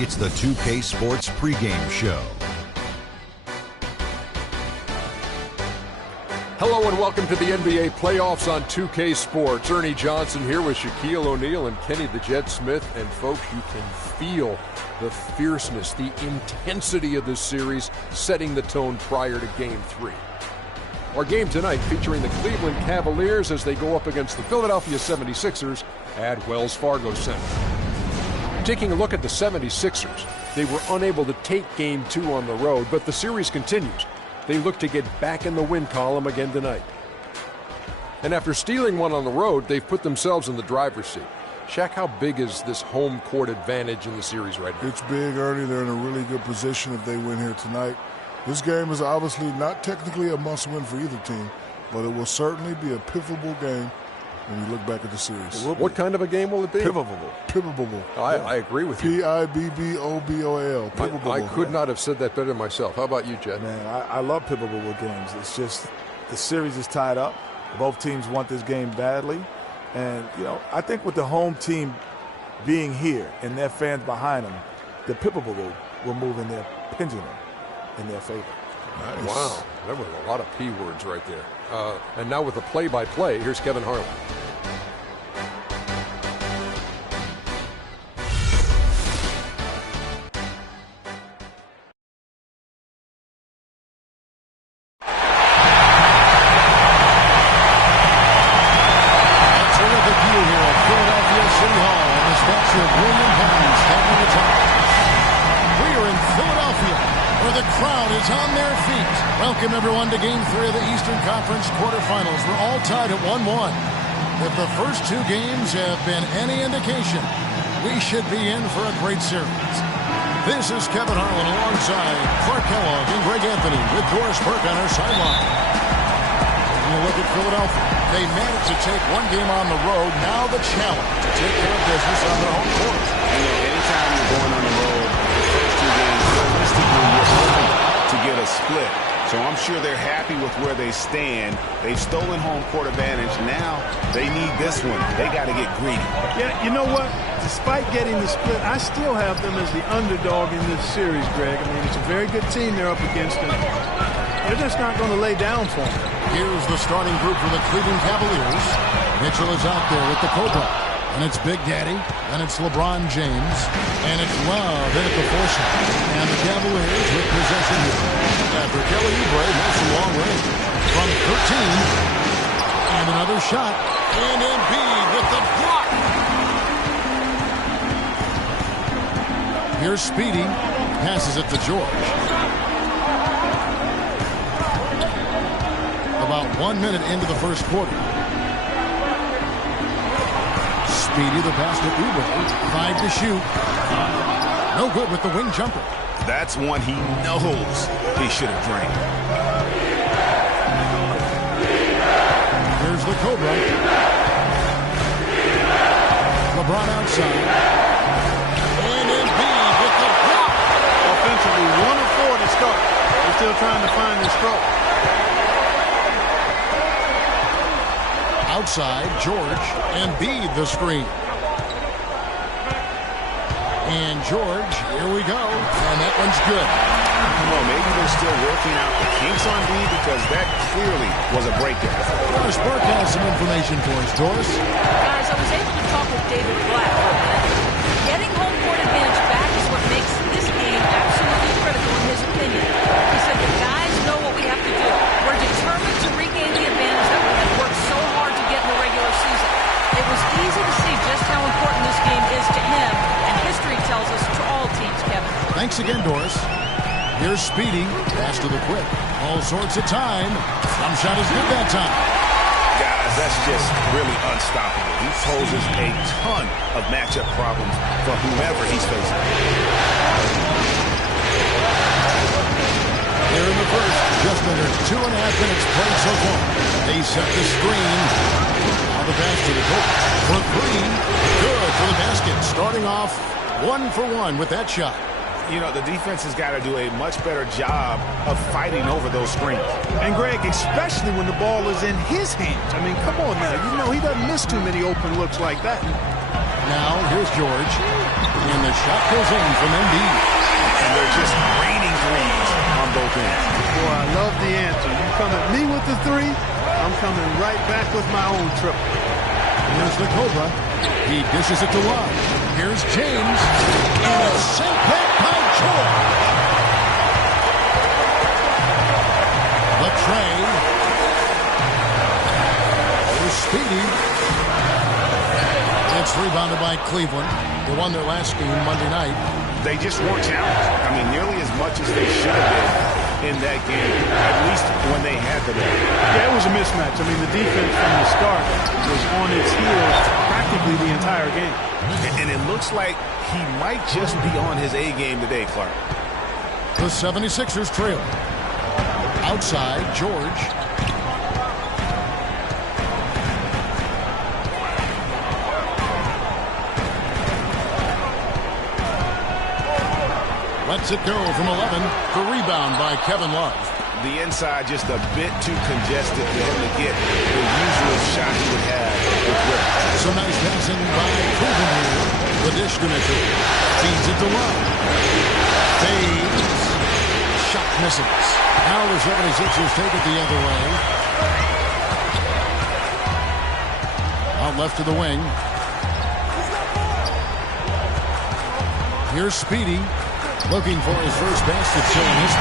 It's the 2K Sports pregame show. Hello and welcome to the NBA playoffs on 2K Sports. Ernie Johnson here with Shaquille O'Neal and Kenny the Jet Smith. And folks, you can feel the fierceness, the intensity of this series setting the tone prior to Game 3. Our game tonight featuring the Cleveland Cavaliers as they go up against the Philadelphia 76ers at Wells Fargo Center. Taking a look at the 76ers, they were unable to take Game 2 on the road, but the series continues. They look to get back in the win column again tonight. And after stealing one on the road, they've put themselves in the driver's seat. Shaq, how big is this home court advantage in the series right now? It's big, Ernie. They're in a really good position if they win here tonight. This game is obviously not technically a must-win for either team, but it will certainly be a pivotal game when you look back at the series. What kind of a game will it be? Pivotal. Pivotal. I agree with you. P-I-B-B-O-B-O-L. I could not have said that better myself. How about you, Jet? Man, I love pivotal games. It's just the series is tied up. Both teams want this game badly. And, I think with the home team being here and their fans behind them, the pivotal will move in their pendulum in their favor. Nice. Wow, there were a lot of P words right there. And now with the play-by-play, here's Kevin Harlan. Welcome, everyone, to Game 3 of the Eastern Conference quarterfinals. We're all tied at 1-1. If the first two games have been any indication, we should be in for a great series. This is Kevin Harlan alongside Clark Kellogg and Greg Anthony with Doris Burke on our sideline. Taking a look at Philadelphia. They managed to take one game on the road. Now the challenge to take care of business on their home court. Anytime you're going on the road, the first two games, realistically, you're hoping to get a split. So I'm sure they're happy with where they stand. They've stolen home court advantage. Now they need this one. They got to get greedy. Yeah, you know what? Despite getting the split, I still have them as the underdog in this series, Greg. I mean, it's a very good team they're up against, and they're just not going to lay down for them. Here's the starting group for the Cleveland Cavaliers. Mitchell is out there with the Cobra. And it's Big Daddy, and it's LeBron James, and it's Love in at the forehand. And the Cavaliers with possession here. After Kelly Oubre makes some long range from 13. And another shot. And Embiid with the block. Here's Speedy. Passes it to George. About 1 minute into the first quarter. Speedy, the pass to Oubre. 5 to shoot. No good with the wing jumper. That's one he knows he should have drained. Here's the Cobra. LeBron outside. And Embiid with the block. Offensively, 1 of 4 to start. They're still trying to find their stroke. Outside, George. Embiid the screen. And George, here we go. And that one's good. Well, maybe they're still working out the kinks on D because that clearly was a breakdown. Doris Burke has some information for us. Doris? Guys, I was able to talk with David Blatt. Getting home court advantage back is what makes this game absolutely critical in his opinion. He said the guys know what we have to do. We're determined to regain the advantage that we had worked so hard to get in the regular season. It was easy to see just how important this game is to him, and history tells us to all teams, Kevin. Thanks again, Doris. Here's Speedy. Pass to the quick. All sorts of time. Some shot is good that time. Guys, that's just really unstoppable. He poses a ton of matchup problems for whomever he's facing. Here in the first, just under 2.5 minutes played so far. They set the screen. Now the pass to the goal. For 3. Good for the basket. Starting off 1 for 1 with that shot. You know, the defense has got to do a much better job of fighting over those screens. And, Greg, especially when the ball is in his hands. I mean, come on now. You know, he doesn't miss too many open looks like that. Now, here's George. And the shot goes in from Embiid. And they're just raining threes on both ends. Boy, I love the answer. You come at me with the three, I'm coming right back with my own triple. Here's the Cobra. He dishes it to Love. Here's James. And a sink back by George. Latrey. Here's Speedy. It's rebounded by Cleveland. They won their last game Monday night. They just weren't challenged. I mean, nearly as much as they should have been in that game, at least when they had the ball. Yeah, it was a mismatch. I mean, the defense from the start was on its heels practically the entire game. And it looks like he might just be on his A game today, Clark. The 76ers trail. Outside, George. Lets it go from 11. The rebound by Kevin Love. The inside just a bit too congested for him to get the usual shot he would have with Griffin. Some nice passing by Cleveland here. The dish to Mitchell. Feeds it to Love. Fades. Shot misses. Now the 76ers take it the other way. Out left to the wing. Here's Speedy. Looking for his first basket, showing his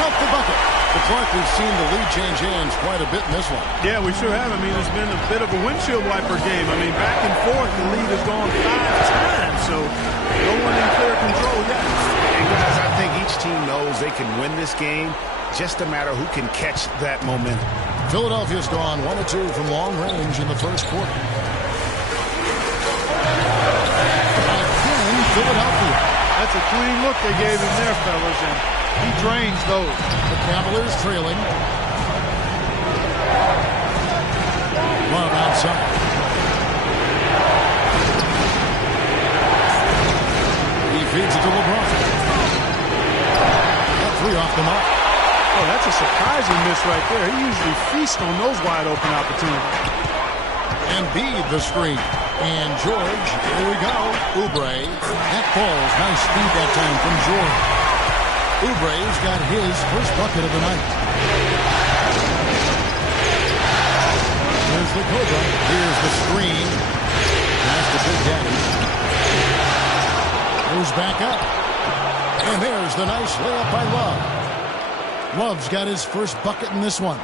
count the bucket. But Clark, we've seen the lead change hands quite a bit in this one. Yeah, we sure have. I mean, it's been a bit of a windshield wiper game. I mean, back and forth, the lead has gone 5 times, so no one in clear control yet. And guys, I think each team knows they can win this game, just a matter who can catch that momentum. Philadelphia's gone 1 of 2 from long range in the first quarter. Again, Philadelphia. That's a clean look they gave him there, fellas, and he drains those. The Cavaliers trailing. Love outside. He feeds it to LeBron. That three off the mark. Oh, that's a surprising miss right there. He usually feasts on those wide open opportunities. Embiid the screen. And George, here we go. Oubre. That falls. Nice speed that time from George. Oubre's got his first bucket of the night. Here's the Cobra. Here's the screen. That's the Big Daddy. Goes back up. And there's the nice layup by Love. Love's got his first bucket in this one.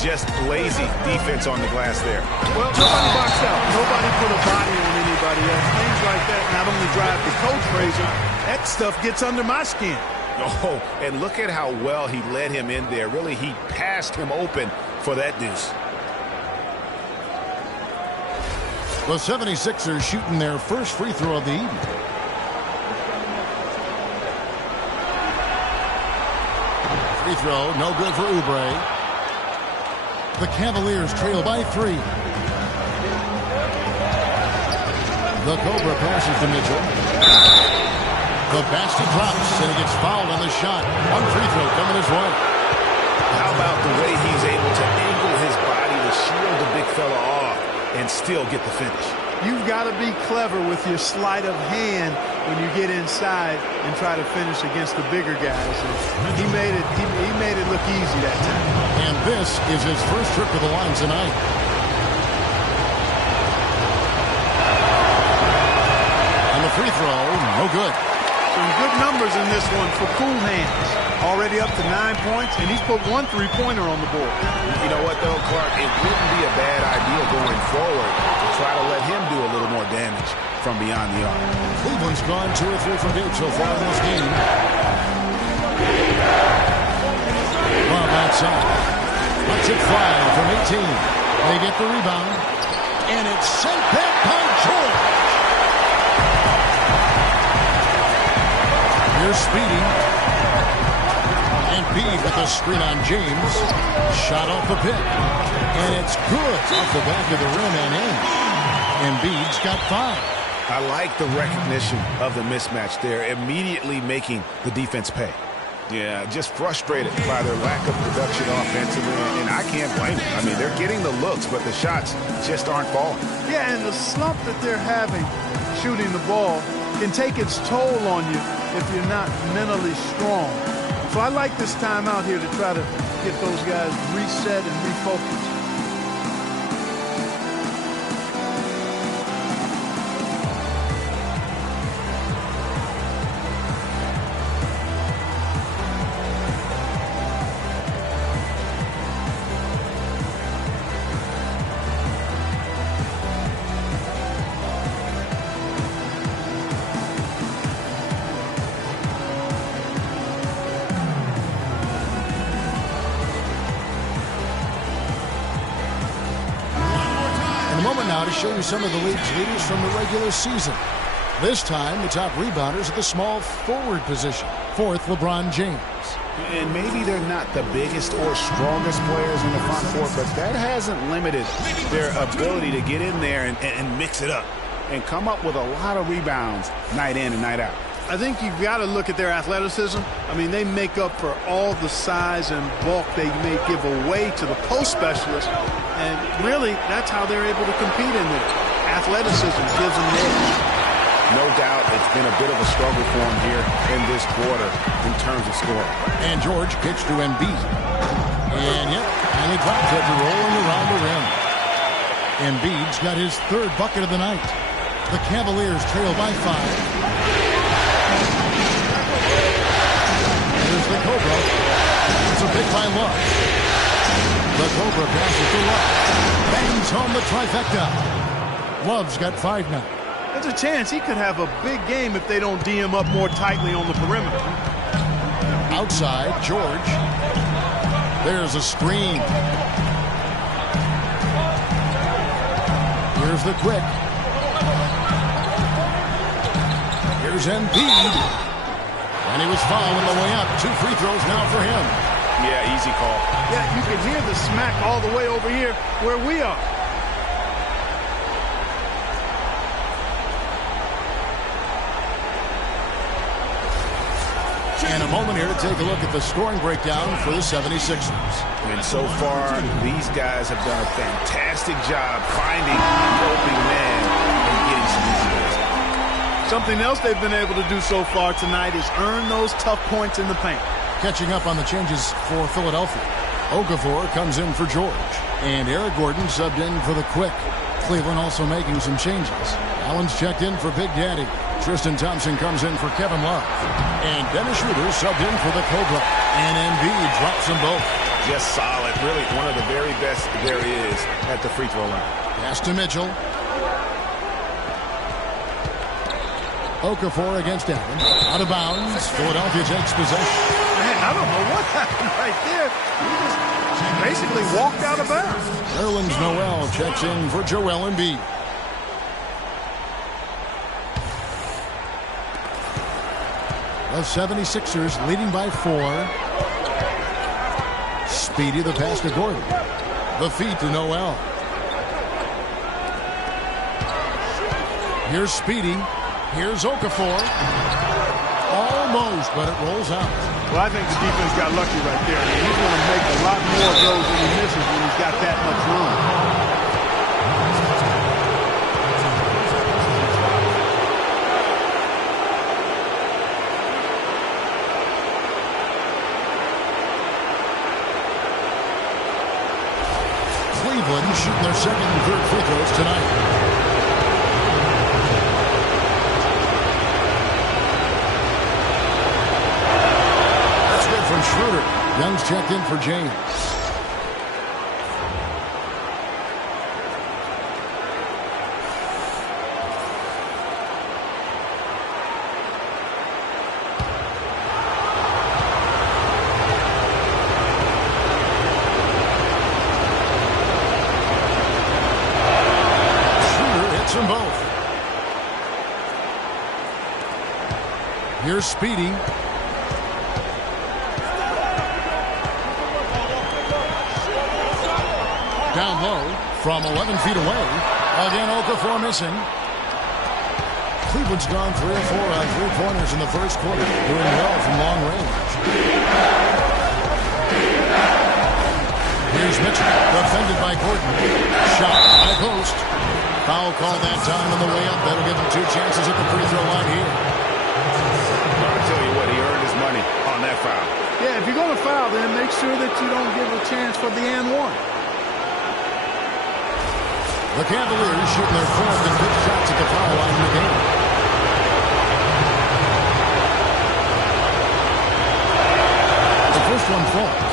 Just lazy defense on the glass there. Well, nobody boxed out. Nobody put a body on anybody else. Things like that not only drive the coach crazy, that stuff gets under my skin. Oh, and look at how well he led him in there. Really, he passed him open for that deuce. The 76ers shooting their first free throw of the evening. Free throw, no good for Oubre. The Cavaliers trail by 3. The Cobra passes to Mitchell. The basket drops, and he gets fouled on the shot. One free throw coming his way. How about the way he's able to angle his body to shield the big fella off and still get the finish? You've got to be clever with your sleight of hand when you get inside and try to finish against the bigger guys. And he made it look easy that time. And this is his first trip to the line tonight. And the free throw, no good. Some good numbers in this one for cool hands. Already up to 9 points, and he's put 1 3-pointer on the board. You know what, though, Clark? It wouldn't be a bad idea going forward to try to let him do a little more damage from beyond the arc. Cleveland's gone 2 or 3 from deep so far in this game. Love outside. Lets it fly from 18. They get the rebound. And it's sent back by George. Here's Speedy. Embiid with the screen on James. Shot off the pick. And it's good off the back of the rim and in. Embiid's got 5. I like the recognition of the mismatch there, immediately making the defense pay. Yeah, just frustrated by their lack of production offensively, and I can't blame them. I mean, they're getting the looks, but the shots just aren't falling. Yeah, and the slump that they're having shooting the ball can take its toll on you if you're not mentally strong. So I like this timeout here to try to get those guys reset and refocused. Now to show you some of the league's leaders from the regular season. This time, the top rebounders at the small forward position. Fourth, LeBron James. And maybe they're not the biggest or strongest players in the front court, but that hasn't limited their ability to get in there and mix it up and come up with a lot of rebounds night in and night out. I think you've got to look at their athleticism. I mean, they make up for all the size and bulk they may give away to the post specialists. And really, that's how they're able to compete in there. Athleticism gives them the edge. No doubt it's been a bit of a struggle for him here in this quarter in terms of scoring. And George kicks to Embiid. And yep, finally drops it to rolling around the rim. Embiid's got his third bucket of the night. The Cavaliers trail by 5. Here's the Cobra. It's a big by Love. The Cobra passes to Love. Bangs home the trifecta. Love's got 5 now. There's a chance he could have a big game if they don't D him up more tightly on the perimeter. Outside, George. There's a screen. Here's the quick. Here's Embiid. And he was fouled on the way up. 2 free throws now for him. Yeah, easy call. Yeah, you can hear the smack all the way over here where we are. And a moment here to take a look at the scoring breakdown for the 76ers. And so far, these guys have done a fantastic job finding the opening man and getting some easy baskets. Something else they've been able to do so far tonight is earn those tough points in the paint. Catching up on the changes for Philadelphia. Okafor comes in for George. And Eric Gordon subbed in for the Quick. Cleveland also making some changes. Allen's checked in for Big Daddy. Tristan Thompson comes in for Kevin Love. And Dennis Schroeder subbed in for the Cobra. And Embiid drops them both. Just solid. Really one of the very best there is at the free throw line. Pass to Mitchell. Okafor against Allen. Out of bounds. Philadelphia takes possession. Man, I don't know what happened right there. He just basically walked out of bounds. Nerlens Noel checks in for Joel Embiid. The 76ers leading by 4. Speedy the pass to Gordon. The feed to Noel. Here's Speedy. Here's Okafor. Almost, but it rolls out. Well, I think the defense got lucky right there. I mean, he's going to make a lot more of those than he misses when he's got that much room. Cleveland shooting their second and third free throws tonight. That's good from Schroeder. Young's checked in for James. Them both. Here's Speedy. Down low from 11 feet away. Again, Okafor missing. Cleveland's gone 3 or 4 on 3-pointers in the first quarter, doing well from long range. Here's Mitchell, defended by Gordon. Shot by post. Foul call that time on the way up. That'll give him 2 chances at the free throw line here. I'll tell you what, he earned his money on that foul. Yeah, if you're going to foul, then make sure that you don't give a chance for the and one. The Cavaliers shooting their 4th and 5th shots at the foul line in the game. The first one falls.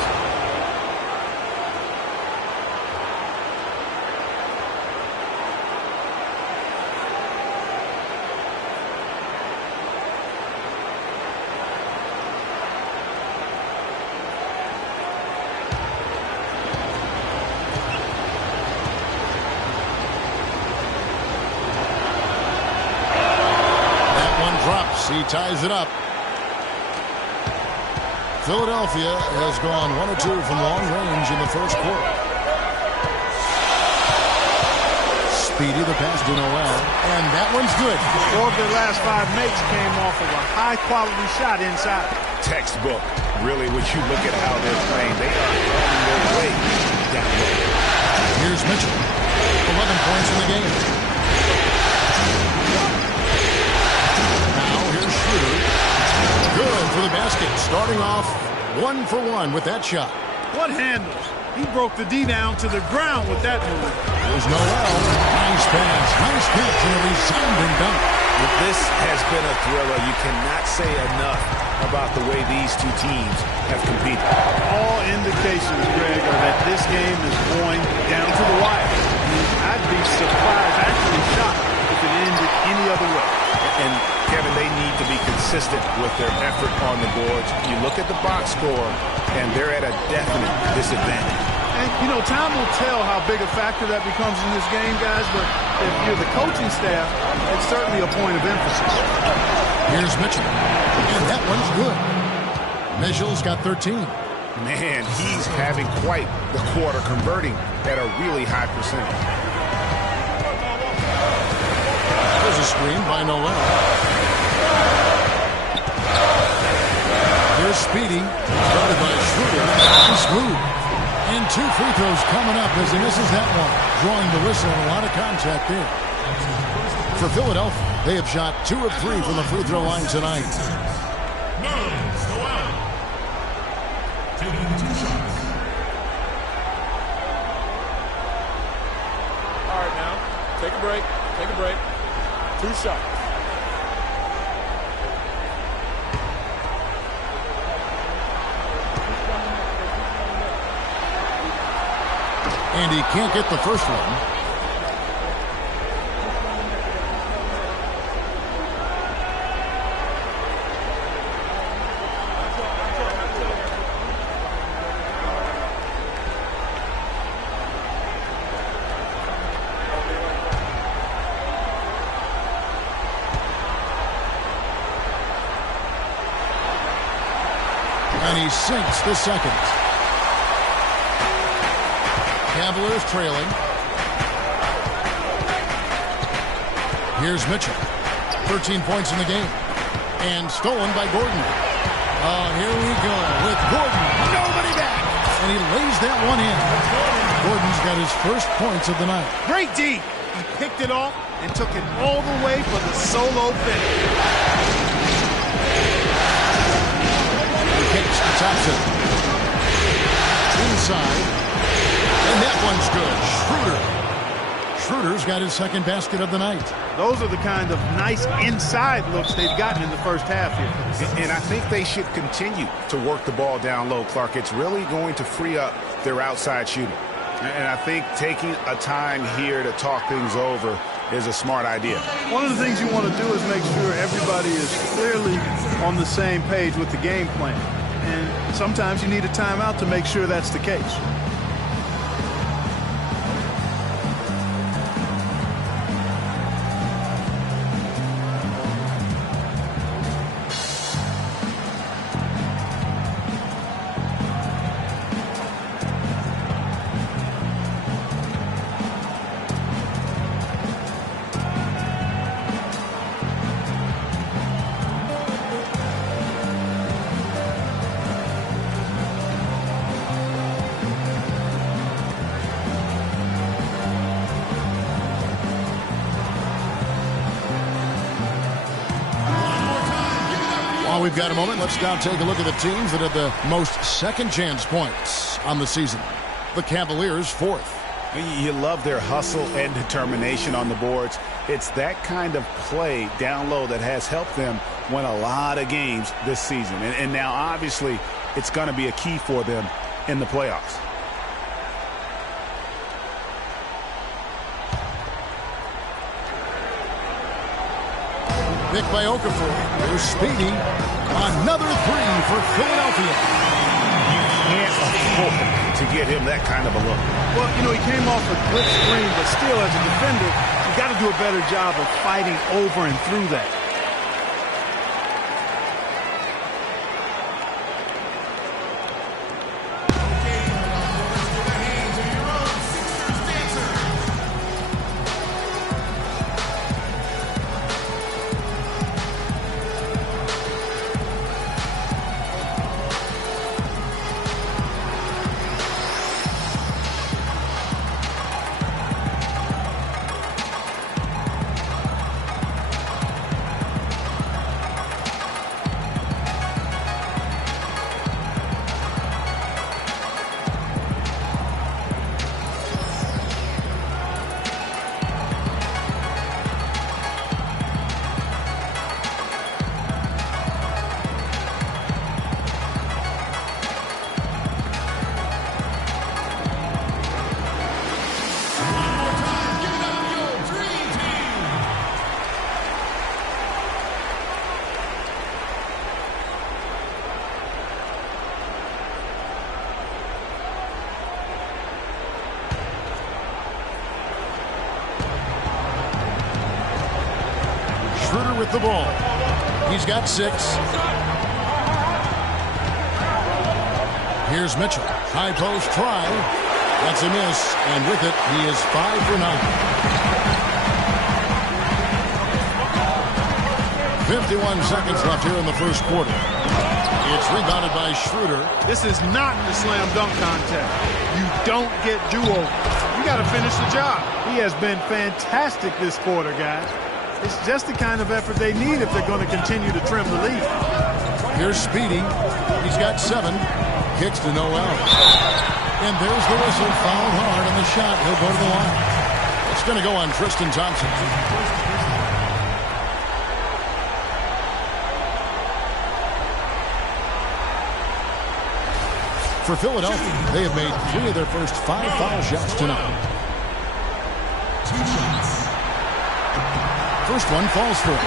He ties it up. Philadelphia has gone 1 of 2 from long range in the first quarter. Speedy the pass to Noel, and that one's good. 4 of their last 5 makes came off of a high-quality shot inside. Textbook. Really, when you look at how they're playing, they are on their way that way. Here's Mitchell. 11 points in the game. Good for the basket. Starting off 1 for 1 with that shot. What handles? He broke the D down to the ground with that move. There's Noel. Nice pass. Nice pitch and a resounding dunk. If this has been a thriller, you cannot say enough about the way these two teams have competed. All indications, Greg, are that this game is going down to the wire. I mean, I'd be surprised, actually shocked, if it ended any other way. And Kevin, they need to be consistent with their effort on the boards. You look at the box score, and they're at a definite disadvantage. And, you know, time will tell how big a factor that becomes in this game, guys, but if you're the coaching staff, it's certainly a point of emphasis. Here's Mitchell, and that one's good. Mitchell's got 13. Man, he's having quite the quarter, converting at a really high percentage. There's a screen by Noel. Here's Speedy, guarded by Schroeder. Nice move. And 2 free throws coming up as he misses that one. Drawing the whistle and a lot of contact there. For Philadelphia, they have shot 2 of 3 from the free throw line tonight. Taking 2 shots. All right, now, take a break. Take a break. 2 shots. And he can't get the first one. And he sinks the second. Cavaliers trailing. Here's Mitchell. 13 points in the game. And stolen by Gordon. Oh, here we go with Gordon. Nobody back. And he lays that one in. Gordon's got his first points of the night. Great D. He picked it off and took it all the way for the solo finish. Hicks tops it. Inside. And that one's good. Schroeder's got his second basket of the night. Those are the kind of nice inside looks they've gotten in the first half here. And I think they should continue to work the ball down low, Clark. It's really going to free up their outside shooting. And I think taking a time here to talk things over is a smart idea. One of the things you want to do is make sure everybody is clearly on the same page with the game plan. And sometimes you need a timeout to make sure that's the case. Well, we've got a moment. Let's now take a look at the teams that have the most second-chance points on the season. The Cavaliers, 4th. You love their hustle and determination on the boards. It's that kind of play down low that has helped them win a lot of games this season. And now, obviously, it's going to be a key for them in the playoffs. Pick by Okafor. Here's Speedy. Another 3 for Philadelphia. Can't afford to get him that kind of a look. Well, you know, he came off a good screen, but still, as a defender, you got to do a better job of fighting over and through that. Schroeder with the ball. He's got 6. Here's Mitchell. High post try. That's a miss. And with it, he is 5 for 9. 51 seconds left here in the first quarter. It's rebounded by Schroeder. This is not the slam dunk contest. You don't get do-over. You got to finish the job. He has been fantastic this quarter, guys. It's just the kind of effort they need if they're going to continue to trim the lead. Here's Speedy. He's got 7. Kicks to Noel. And there's the whistle. Fouled hard on the shot. He'll go to the line. It's going to go on Tristan Thompson. For Philadelphia, they have made 3 of their first 5 foul shots tonight. 2 shots. First one falls for him.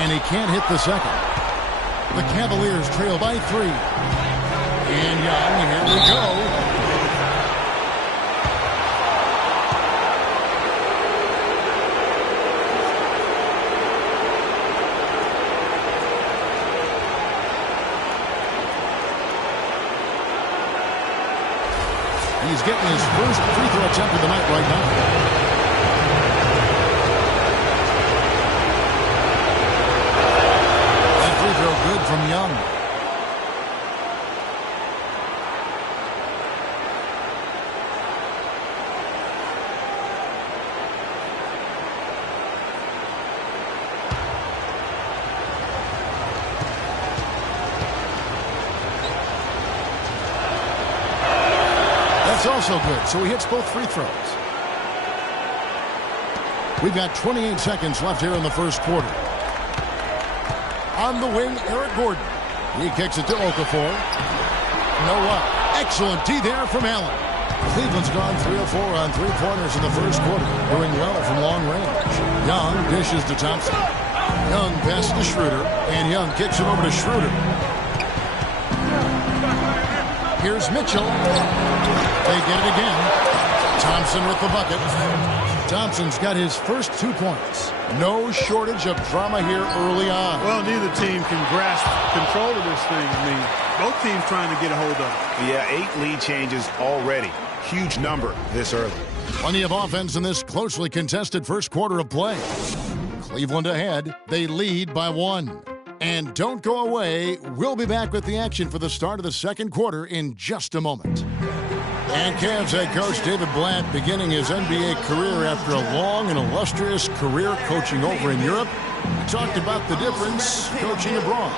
And he can't hit the second. The Cavaliers trail by 3. And Young, here we go. He's getting his first free throw attempt of the night right now. That free throw good from Young. That's also good, so he hits both free throws. We've got 28 seconds left here in the first quarter. On the wing, Eric Gordon. He kicks it to Okafor. Noah. Excellent D there from Allen. Cleveland's gone 3 of 4 on 3-pointers in the first quarter, doing well from long range. Young dishes to Thompson. Young passes to Schroeder, and Young kicks it over to Schroeder. Here's Mitchell. They get it again. Thompson with the bucket. Thompson's got his first 2 points. No shortage of drama here early on. Well, neither team can grasp control of this thing. I mean, both teams trying to get a hold of it. Yeah, 8 lead changes already. Huge number this early. Plenty of offense in this closely contested first quarter of play. Cleveland ahead. They lead by 1. And don't go away. We'll be back with the action for the start of the second quarter in just a moment. And Cavs head coach David Blatt beginning his NBA career after a long and illustrious career coaching over in Europe. We talked about the difference coaching abroad.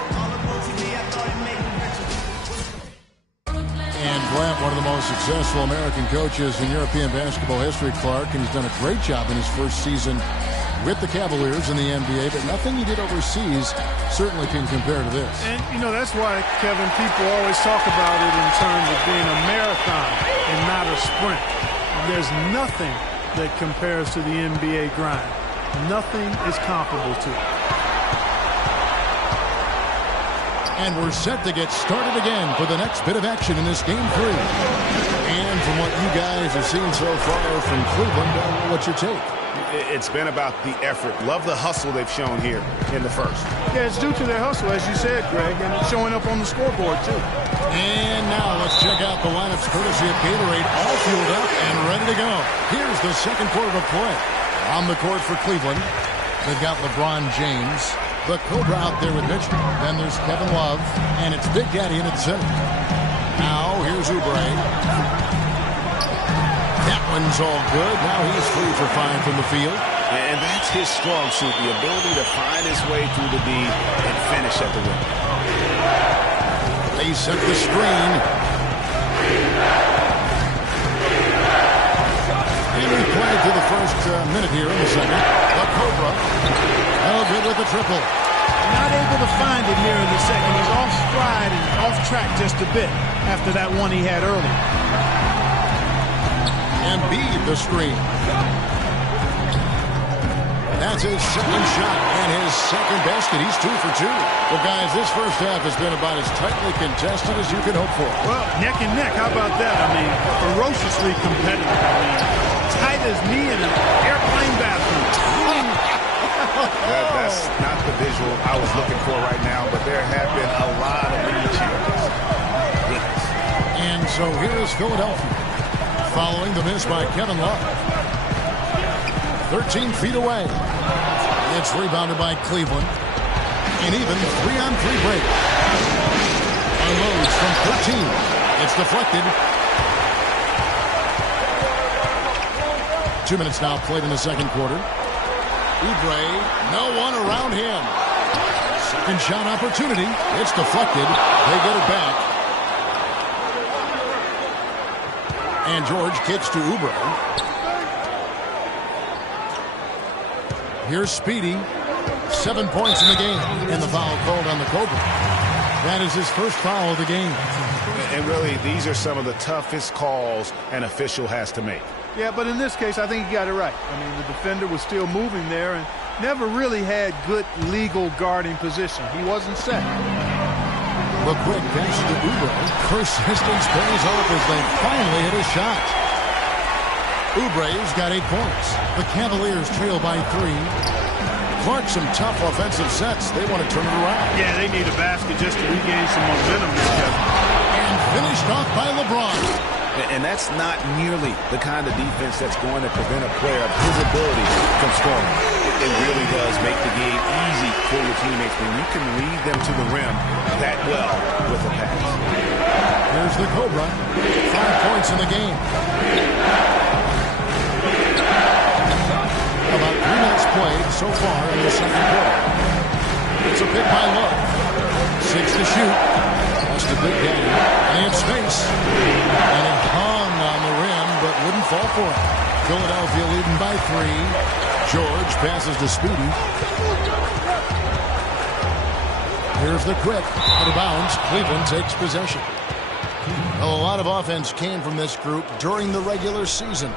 And Blatt, one of the most successful American coaches in European basketball history, Clark, and he's done a great job in his first season with the Cavaliers in the NBA, but nothing he did overseas certainly can compare to this. And, you know, that's why, Kevin, people always talk about it in terms of being a marathon and not a sprint. And there's nothing that compares to the NBA grind. Nothing is comparable to it. And we're set to get started again for the next bit of action in this Game 3. And from what you guys have seen so far from Cleveland, what's your take? It's been about the effort. Love the hustle they've shown here in the first. Yeah, it's due to their hustle, as you said, Greg, and it's showing up on the scoreboard, too. And now let's check out the lineups courtesy of Gatorade, all fueled up and ready to go. Here's the second quarter of play. On the court for Cleveland, they've got LeBron James, the Cobra out there with Mitchell. Then there's Kevin Love, and it's Big Daddy in at center. Now here's Oubre. That one's all good. Now he's 3 for 5 from the field. And that's his strong suit, the ability to find his way through the D and finish at the rim. They set the screen. And we played to the first minute here in the second. The Cobra. Oh, good with the triple. Not able to find it here in the second. He's off stride and off track just a bit after that one he had earlier. Embiid the screen. That's his second shot and his second basket. He's 2 for 2. Well, guys, this first half has been about as tightly contested as you can hope for. Well, neck and neck. How about that? I mean, ferociously competitive. I mean, tight as me in an airplane bathroom. That's not the visual I was looking for right now, but there have been a lot of lead cheers. And so here is Philadelphia, following the miss by Kevin Love. 13 feet away. It's rebounded by Cleveland. An even 3-on-3 break. Unloads from 13. It's deflected. 2 minutes now played in the second quarter. Oubre, no one around him. Second shot opportunity. It's deflected. They get it back. And George kicks to Oubre. Here's Speedy. 7 points in the game. And the foul called on the Cobra. That is his first foul of the game. And really, these are some of the toughest calls an official has to make. Yeah, but in this case, I think he got it right. I mean, the defender was still moving there and never really had good legal guarding position. He wasn't set. The quick pass to Oubre. Persistence pays off as they finally hit a shot. Oubre's got 8 points. The Cavaliers trail by 3. Clark, some tough offensive sets. They want to turn it around. Yeah, they need a basket just to regain some momentum. And finished off by LeBron. And that's not nearly the kind of defense that's going to prevent a player of his ability from scoring. It really does make the game easy for your teammates when you can lead them to the rim that well with a pass. Here's the Cobra. 5 points in the game. About 3 minutes played so far in the second quarter. It's a pick by Love. 6 to shoot. That's the Big Daddy. And it's space. And it hung on the rim, but wouldn't fall for it. Philadelphia leading by 3. George passes to Speedy. Here's the quick. Out of bounds. Cleveland takes possession. Well, a lot of offense came from this group during the regular season.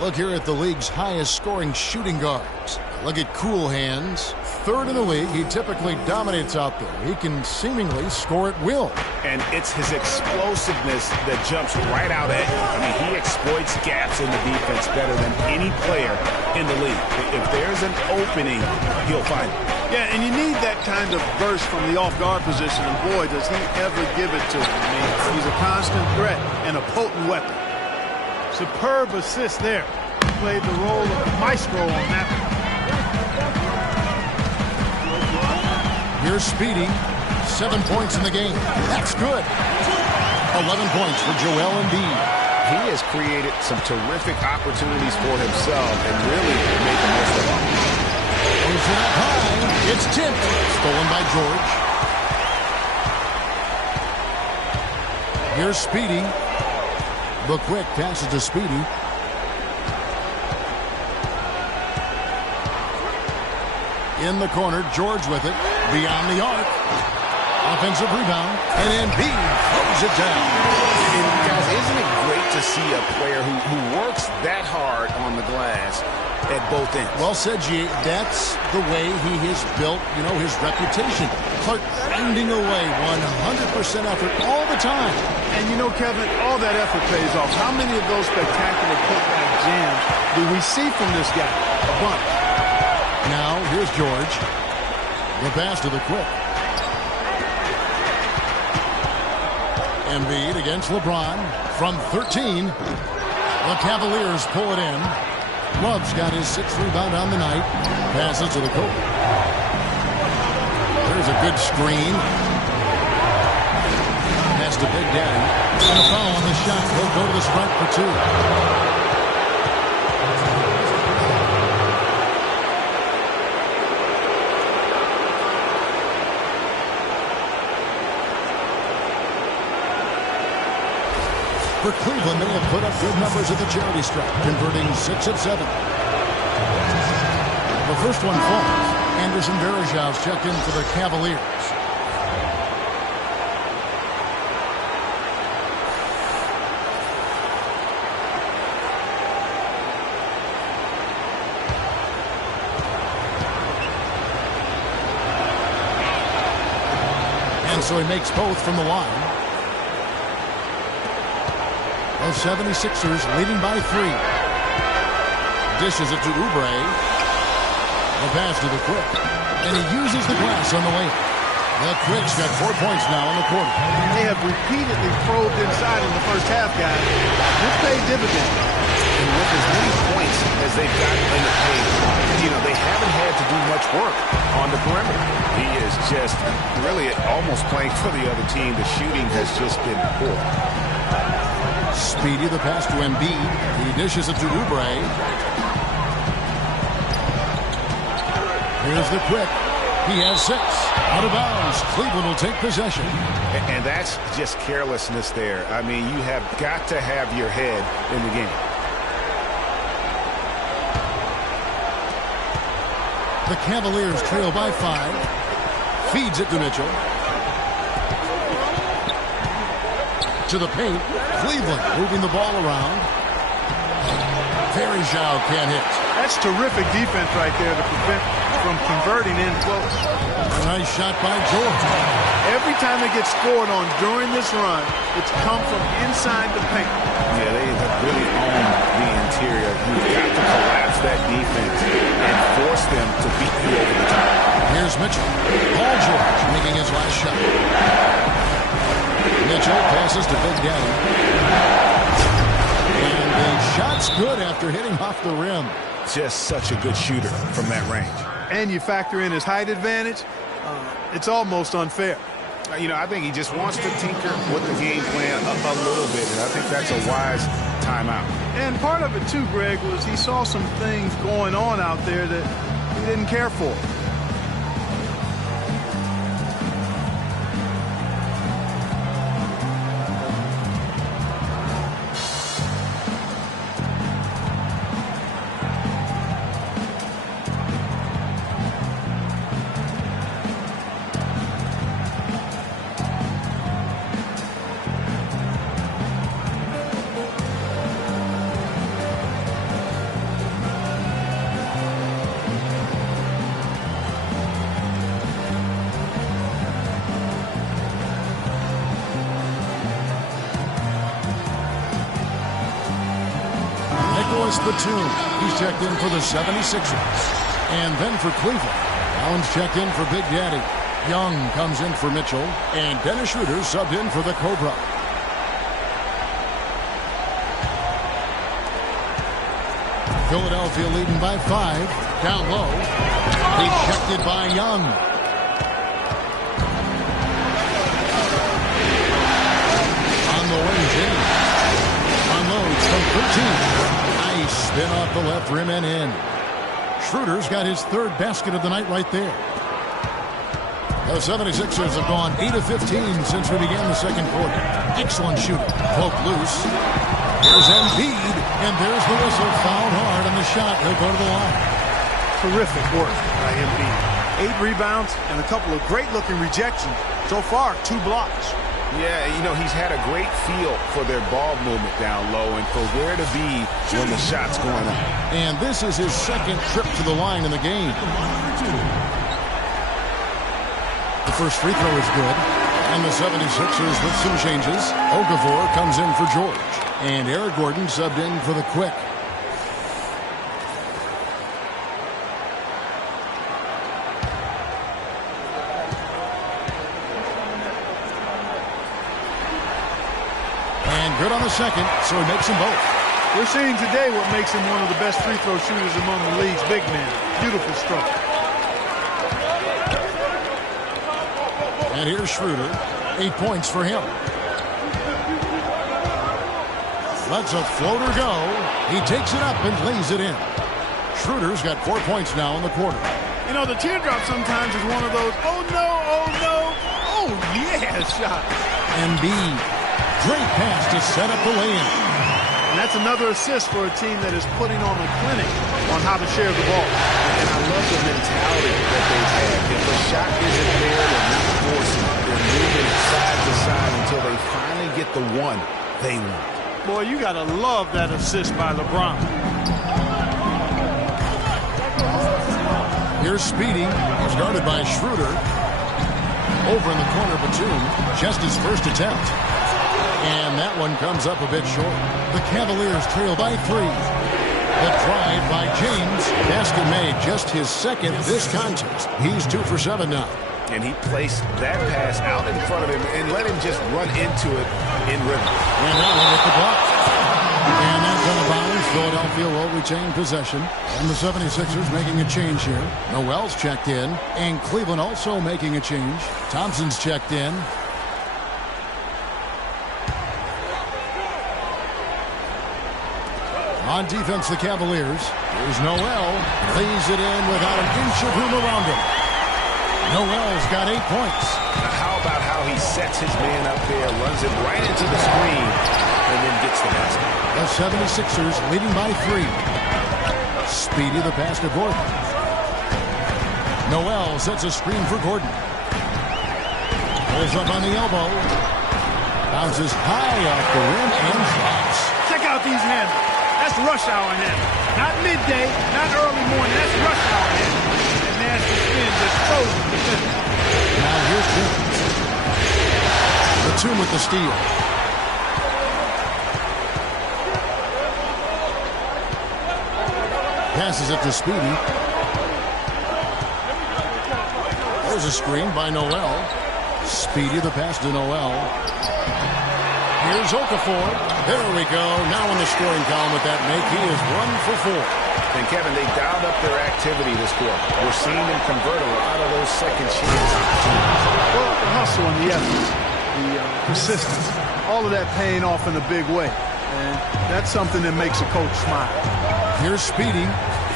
Look here at the league's highest scoring shooting guards. Look at Cool Hands. 3rd in the league. He typically dominates out there. He can seemingly score at will. And it's his explosiveness that jumps right out at you. I mean, he exploits gaps in the defense better than any player in the league. If there's an opening, he'll find it. Yeah, and you need that kind of burst from the off-guard position, and boy, does he ever give it to him. I mean, he's a constant threat and a potent weapon. Superb assist there. played the role of the maestro on that one. Here's Speedy. 7 points in the game. That's good. 11 points for Joel Embiid. He has created some terrific opportunities for himself and really made the most of them. Goes it up high. It's tipped. Stolen by George. Here's Speedy. The quick passes to Speedy. In the corner, George with it. Beyond the arc. Offensive rebound. And Embiid throws it down. And guys, isn't it great to see a player who works that hard on the glass at both ends? Well said, G. That's the way he has built, his reputation. Clark grinding away, 100% effort all the time. And Kevin, all that effort pays off. How many of those spectacular putback jams do we see from this guy? A bunch. Now, here's George. The pass to the quick. Embiid against LeBron from 13. The Cavaliers pull it in. Love's got his 6th rebound on the night. Passes to the Kobe. There's a good screen. Pass to Big Daddy. And a foul on the shot. He'll go to the stripe for 2. For Cleveland, they have put up good numbers at the charity stripe, converting 6 of 7. The first one falls. Anderson Varejão's checked in for the Cavaliers. And so he makes both from the line. The 76ers leading by 3. Dishes it to Oubre. The pass to the quick. And he uses the glass on the way. The Quick's got 4 points now in the quarter. They have repeatedly probed inside in the first half, guys. This pays dividends. And with as many points as they've gotten in the paint, they haven't had to do much work on the perimeter. He is just really almost playing for the other team. The shooting has just been poor. Speedy, the pass to Embiid. He dishes it to Oubre. Here's the quick. He has 6. Out of bounds. Cleveland will take possession. And that's just carelessness there. I mean, you have got to have your head in the game. The Cavaliers trail by 5. Feeds it to Mitchell. To the paint. Cleveland moving the ball around. Varejão can't hit. That's terrific defense right there to prevent from converting in close. A nice shot by George. Every time they get scored on during this run, it's come from inside the paint. Yeah, they have really owned the interior. You've got to collapse that defense and force them to beat you over the top. Here's Mitchell. Paul George making his last shot. Mitchell passes to Big Daddy. And the shot's good after hitting off the rim. Just such a good shooter from that range. And you factor in his height advantage, it's almost unfair. I think he just wants to tinker with the game plan a little bit, and I think that's a wise timeout. And part of it, too, Greg, was he saw some things going on out there that he didn't care for. Batum, he's checked in for the 76ers. And then for Cleveland, Allen's checked in for Big Daddy. Young comes in for Mitchell. And Dennis Schroeder subbed in for the Cobra. Philadelphia leading by 5. Down low. Ejected by Young. On the wing, James. Unloads from 13. Nice spin off the left rim and in. Schroeder's got his 3rd basket of the night right there. The 76ers have gone 8 of 15 since we began the second quarter. Excellent shooting. Poke loose. Here's Embiid, and there's the whistle. Fouled hard on the shot. He'll go to the line. Terrific work by Embiid. 8 rebounds and a couple of great-looking rejections. So far, 2 blocks. Yeah, you know, he's had a great feel for their ball movement down low and for where to be when the shot's going up. And this is his 2nd trip to the line in the game. The first free throw is good. And the 76ers with some changes. Okafor comes in for George. And Eric Gordon subbed in for the Quick. And good on the second, so he makes them both. We're seeing today what makes him one of the best free throw shooters among the league's big men. Beautiful stroke. And here's Schroeder. 8 points for him. Lets a floater go. He takes it up and lays it in. Schroeder's got 4 points now in the quarter. You know, the teardrop sometimes is one of those, oh no, oh no, oh yeah shots. Embiid. Great pass to set up the lay-in. And that's another assist for a team that is putting on a clinic on how to share the ball. And I love the mentality that they've had. If the shot isn't there, they're not forcing it. They're moving side to side until they finally get the one they want. Boy, you got to love that assist by LeBron. Here's Speedy. He's guarded by Schroeder. Over in the corner, Batum. Just his first attempt. And that one comes up a bit short. The Cavaliers trail by 3. The drive by James. Basket made, just his 2nd this contest. He's 2 for 7 now. And he placed that pass out in front of him and let him just run into it in rhythm. And that one with the block. And that's out of bounds. Philadelphia will retain possession. And the 76ers making a change here. Noel's checked in. And Cleveland also making a change. Thompson's checked in. On defense, the Cavaliers. Here's Noel. Lays it in without an inch of room around him. Noel's got 8 points. Now how about how he sets his man up there, runs it right into the screen, and then gets the basket. The 76ers leading by 3. Speedy the pass to Gordon. Noel sets a screen for Gordon. Pulls up on the elbow. Bounces high off the rim and drops. Check out these handles. That's rush hour handle. Not midday, not early morning. That's rush hour handle. And nasty spin just throws the defender. Now here's Jones. Batum with the steal. Passes it to Speedy. There's a screen by Noel. Speedy the pass to Noel. Here's Okafor. There we go. Now in the scoring column with that make, he is 1 for 4. And Kevin, they dialed up their activity this quarter. We're seeing them convert a lot of those second chance opportunities. Well, the hustle and the effort, the persistence, all of that paying off in a big way. And that's something that makes a coach smile. Here's Speedy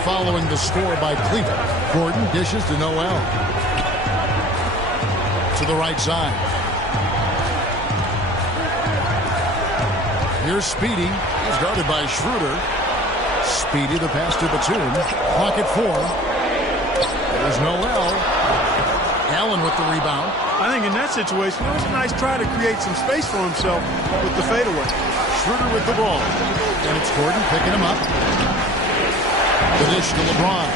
following the score by Cleveland. Gordon dishes to Noel. To the right side. Here's Speedy. He's guarded by Schroeder. Speedy the pass to Batum. Clock at 4. There's Noel. Allen with the rebound. I think in that situation, it was a nice try to create some space for himself with the fadeaway. Schroeder with the ball. And it's Gordon picking him up. The dish to LeBron.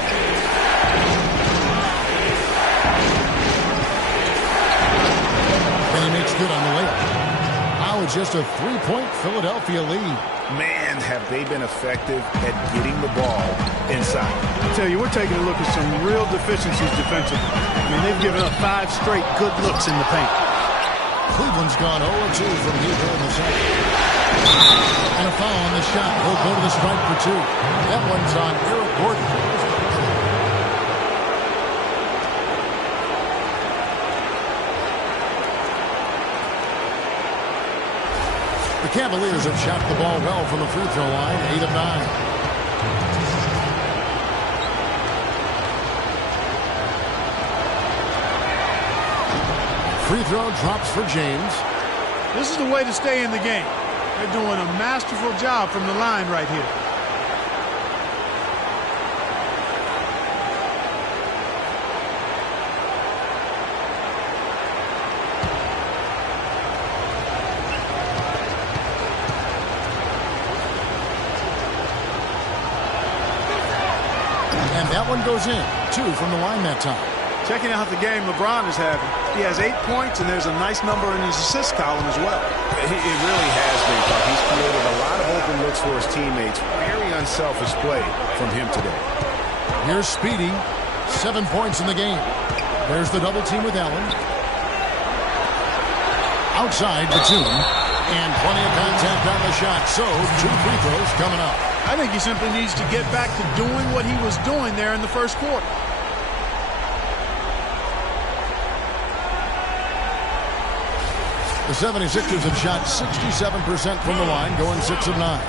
And he makes good on the layup. Now it's just a 3-point Philadelphia lead. Man, have they been effective at getting the ball inside. I tell you, we're taking a look at some real deficiencies defensively. I mean, they've given up 5 straight good looks in the paint. Cleveland's gone 0-2 from here in the second. And a foul on the shot. He'll go to the strike for 2. That one's on Eric Gordon. The Cavaliers have shot the ball well from the free throw line, 8 of 9. Free throw drops for James. This is the way to stay in the game. They're doing a masterful job from the line right here. And that one goes in. 2 from the line that time. Checking out the game LeBron is having. He has 8 points, and there's a nice number in his assist column as well. It really has been, Buck. He's created a lot of open looks for his teammates. Very unselfish play from him today. Here's Speedy. 7 points in the game. There's the double team with Allen. Outside Batum. And plenty of contact on the shot. So 2 free throws coming up. I think he simply needs to get back to doing what he was doing there in the first quarter. The 76ers have shot 67% from the line, going 6 of 9.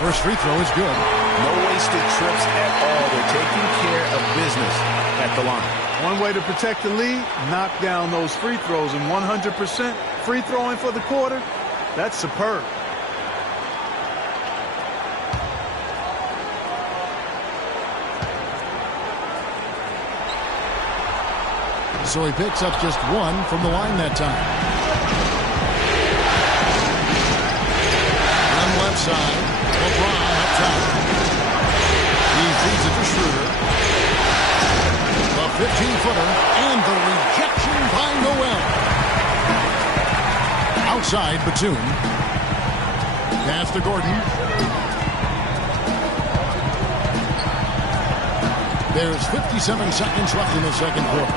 First free throw is good. No wasted trips at all. They're taking care of business at the line. One way to protect the lead, knock down those free throws, and 100% free throwing for the quarter, that's superb. So he picks up just 1 from the line that time. On the left side, LeBron up top. He feeds it to Schroeder. A 15-footer, and the rejection by Noel. Outside, Batum. Pass to Gordon. There's 57 seconds left in the second quarter.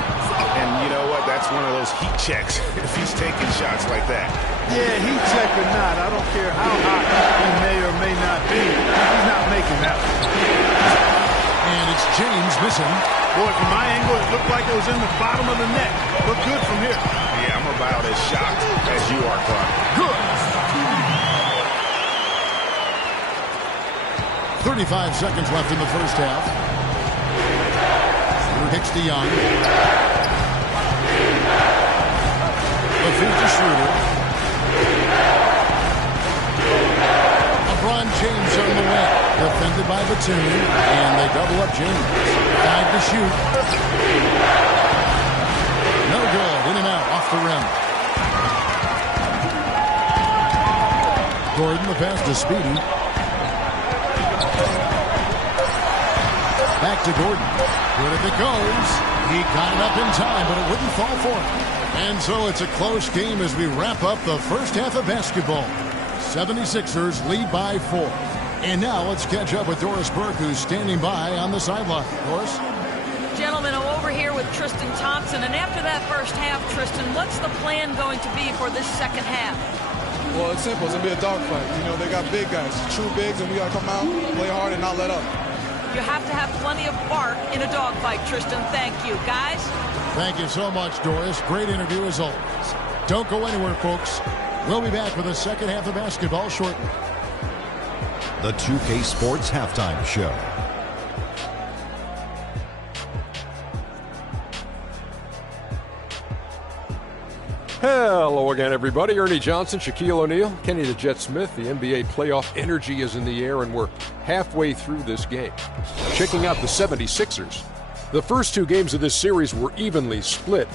And you know what? That's one of those heat checks if he's taking shots like that. Yeah, heat check or not, I don't care how hot he may or may not be. He's not making that one. And it's James missing. Boy, from my angle, it looked like it was in the bottom of the net. Looked good from here. Yeah, I'm about as shocked as you are, Clark. Good. 35 seconds left in the first half. Hicks to Young. The feed to Schroeder. LeBron James on the wing. Defended by Batum. And they double up James. 5 to shoot. No good. In and out. Off the rim. Gordon, the pass to Speedy. Back to Gordon. Good if it goes. He got it up in time, but it wouldn't fall for him. And so it's a close game as we wrap up the first half of basketball. 76ers lead by 4. And now let's catch up with Doris Burke, who's standing by on the sideline. Doris? Gentlemen, I'm over here with Tristan Thompson. And after that first half, Tristan, what's the plan going to be for this second half? Well, it's simple. It's going to be a dogfight. You know, they got big guys, true bigs, and we got to come out, play hard, and not let up. You have to have plenty of bark in a dogfight, Tristan. Thank you. Guys? Thank you so much, Doris. Great interview as always. Don't go anywhere, folks. We'll be back with the second half of basketball shortly. The 2K Sports Halftime Show. Hello again, everybody. Ernie Johnson, Shaquille O'Neal, Kenny the Jet Smith. The NBA playoff energy is in the air, and we're halfway through this game. Checking out the 76ers. The first 2 games of this series were evenly split,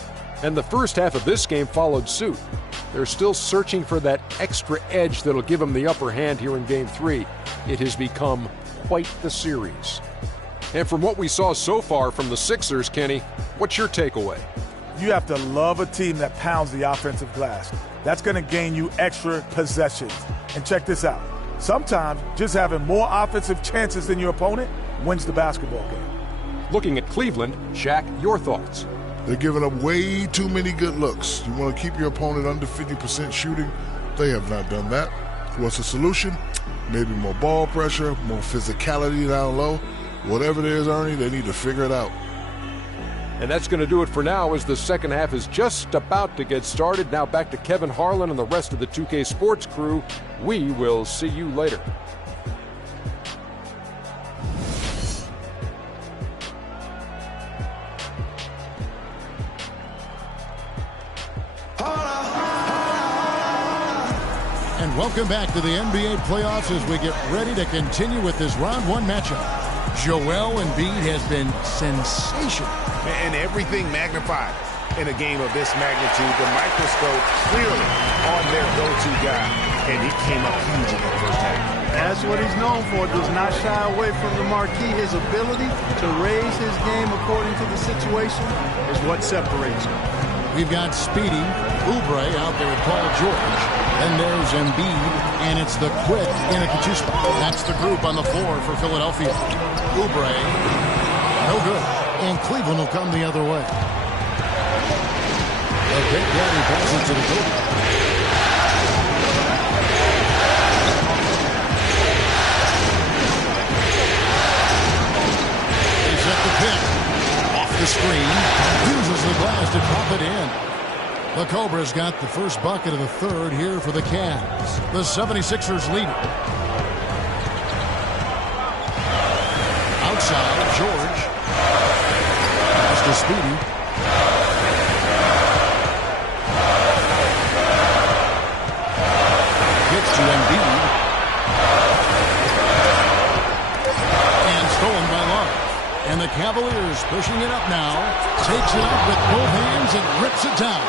and the first half of this game followed suit. They're still searching for that extra edge that'll give them the upper hand here in Game 3. It has become quite the series. And from what we saw so far from the Sixers, Kenny, what's your takeaway? You have to love a team that pounds the offensive glass. That's going to gain you extra possessions. And check this out. Sometimes just having more offensive chances than your opponent wins the basketball game. Looking at Cleveland, Shaq, your thoughts? They're giving up way too many good looks. You want to keep your opponent under 50% shooting. They have not done that. What's the solution? Maybe more ball pressure, more physicality down low. Whatever it is, Ernie, they need to figure it out. And that's going to do it for now as the second half is just about to get started. Now back to Kevin Harlan and the rest of the 2K Sports crew. We will see you later. And welcome back to the NBA playoffs as we get ready to continue with this round one matchup. Joel Embiid has been sensational. And everything magnified in a game of this magnitude. The microscope clearly on their go-to guy. And he came up huge in the first half. That's what he's known for. Does not shy away from the marquee. His ability to raise his game according to the situation is what separates him. We've got Speedy Oubre out there with Paul George. And there's Embiid, and it's the quick Inaki spot. That's the group on the floor for Philadelphia. Oubre, no good. And Cleveland will come the other way. A big daddy passes to the Kobe. They set the pick. Off the screen. Uses the glass to drop it in. The Cobras got the first bucket of the third here for the Cavs. The 76ers lead it. Outside, George. Pass to Speedy. Gets to Embiid. And stolen by Love. And the Cavaliers pushing it up now. Takes it up with both hands and rips it down.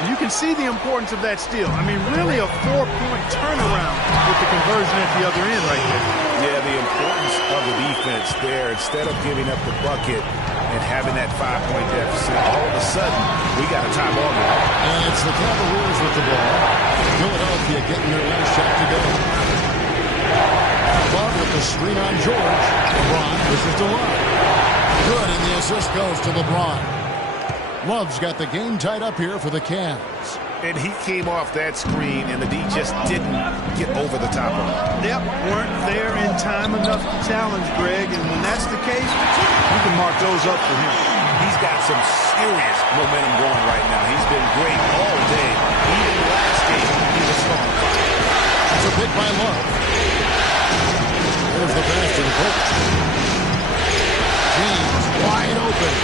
And you can see the importance of that steal. I mean, really a 4-point turnaround with the conversion at the other end right there. Yeah, the importance of the defense there. Instead of giving up the bucket and having that 5-point deficit, all of a sudden, we got a time on it. And it's the Cavaliers with the ball. Philadelphia getting their last shot to go. Love with the screen on George. LeBron pushes to Love. Good, and the assist goes to LeBron. Love's got the game tied up here for the Cavs. And he came off that screen, and the D just didn't get over the top of him. Yep, weren't there in time enough to challenge Greg, and when that's the case, you can mark those up for him. He's got some serious momentum going right now. He's been great all day. Even last game, he was strong. It's a pick by Love. There's the pass to the coach. James wide open.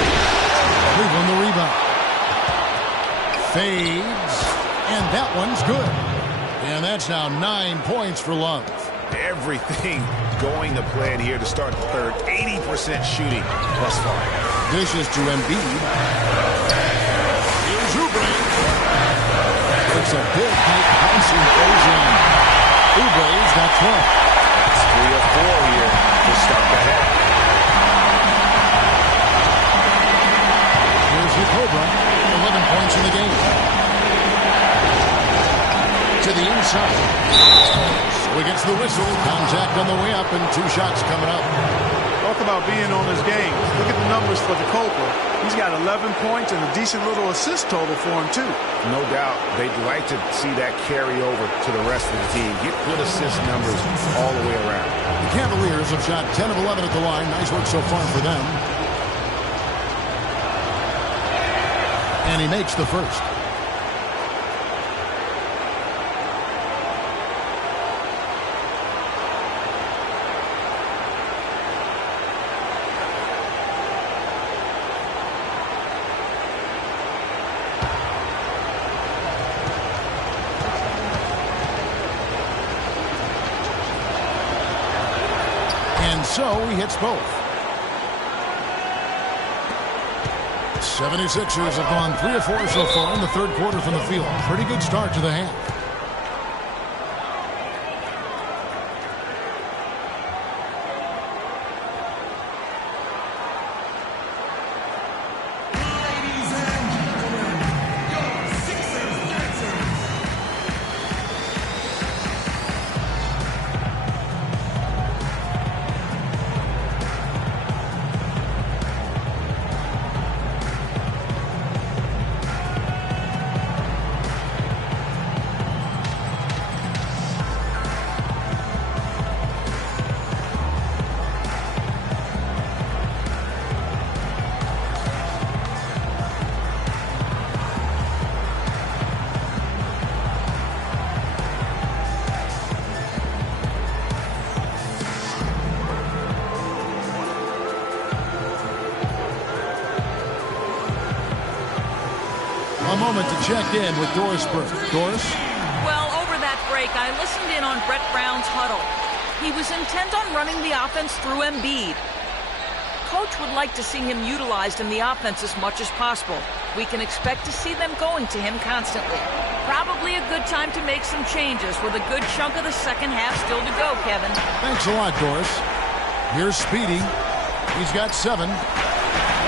Cleveland the rebound. Fades. And that one's good. And that's now 9 points for Love. Everything going to plan here to start the third. 80% shooting thus far. Dishes to Embiid. Here's Oubre. It's a big height bounce and goes in. Oubre's got 12. That's 3 or 4 here to start the half. Here's the Cobra. 11 points in the game. To the inside. So he gets the whistle. Contact on the way up and 2 shots coming up. Talk about being on his game. Look at the numbers for the Cobra. He's got 11 points and a decent little assist total for him, too. No doubt. They'd like to see that carry over to the rest of the team. Get good assist numbers all the way around. The Cavaliers have shot 10 of 11 at the line. Nice work so far for them. And he makes the first. So he hits both. 76ers have gone 3 of 4 so far in the third quarter from the field. Pretty good start to the half. a moment to check in with Doris Burke. Doris? Well, over that break, I listened in on Brett Brown's huddle. He was intent on running the offense through Embiid. Coach would like to see him utilized in the offense as much as possible. We can expect to see them going to him constantly. Probably a good time to make some changes with a good chunk of the second half still to go, Kevin. Thanks a lot, Doris. Here's Speedy. He's got 7.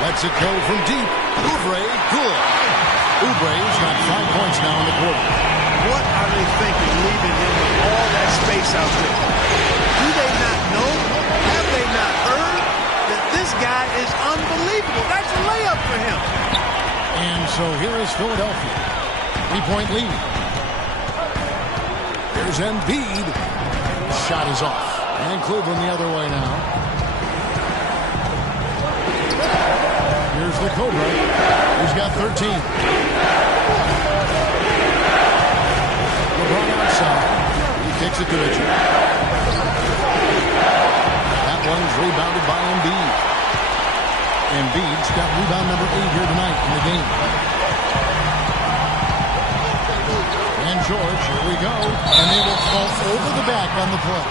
Lets it go from deep. Oubre, good. Oubre's got 5 points now in the quarter. What are they thinking, leaving him with all that space out there? Do they not know? Have they not heard that this guy is unbelievable? That's a layup for him. And so here is Philadelphia. 3-point lead. Here's Embiid. Shot is off. And Cleveland the other way now. Here's the Cobra. He's got 13. LeBron outside. He kicks it to Mitchell. That one's rebounded by Embiid. Embiid's got rebound number 8 here tonight in the game. And George, here we go. And they will fall over the back on the play.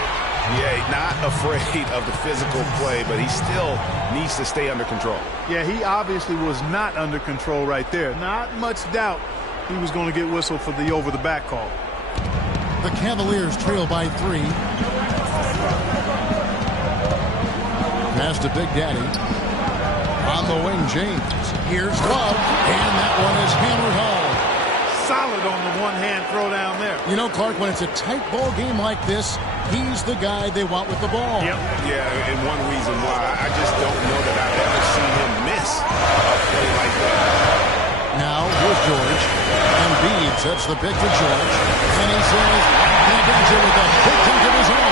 Yeah, not afraid of the physical play, but he still needs to stay under control. Yeah, he obviously was not under control right there. Not much doubt he was going to get whistled for the over-the-back call. The Cavaliers trail by 3. Pass to Big Daddy. On the wing, James. Here's Love, and that one is hammered home. Solid on the one-hand throw down there. You know, Clark, when it's a tight ball game like this, he's the guy they want with the ball. Yep. Yeah, and one reason why I just don't know that I've ever seen him miss a play like that. Now, here's George. Embiid sets the pick to George. And he says, and gets it with a quick kick of his own.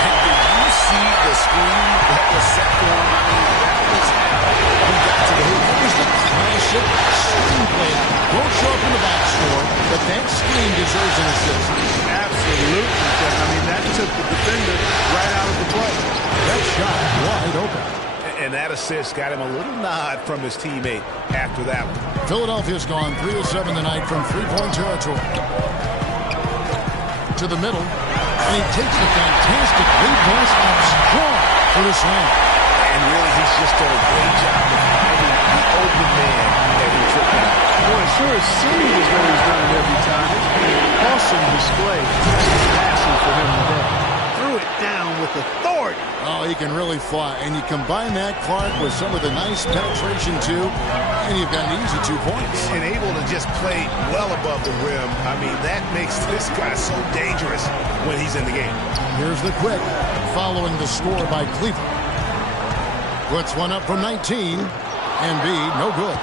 And did you see the screen that was set for him? I mean, that was how he got to the hoop. That was the classic screen play. Won't show up in the box score, but that screen deserves an assist. Absolutely, Kevin. I mean, that took the defender right out of the play. That shot wide open. And that assist got him a little nod from his teammate after that one. Philadelphia's gone 3 of 7 tonight from 3-point territory. To the middle, and he takes the fantastic lead pass out strong for the slam. And really, he's just done a great job of finding the open man every trip now. Boy, it sure seems as though he's done it every time. Awesome display. Passing for him today. Threw it down with authority. Oh, he can really fly. And you combine that, Clark, with some of the nice penetration, too, and you've got an easy 2 points. And able to just play well above the rim. I mean, that makes this guy so dangerous when he's in the game. Here's the quick, following the score by Cleveland. Puts one up from 19. Embiid, no good.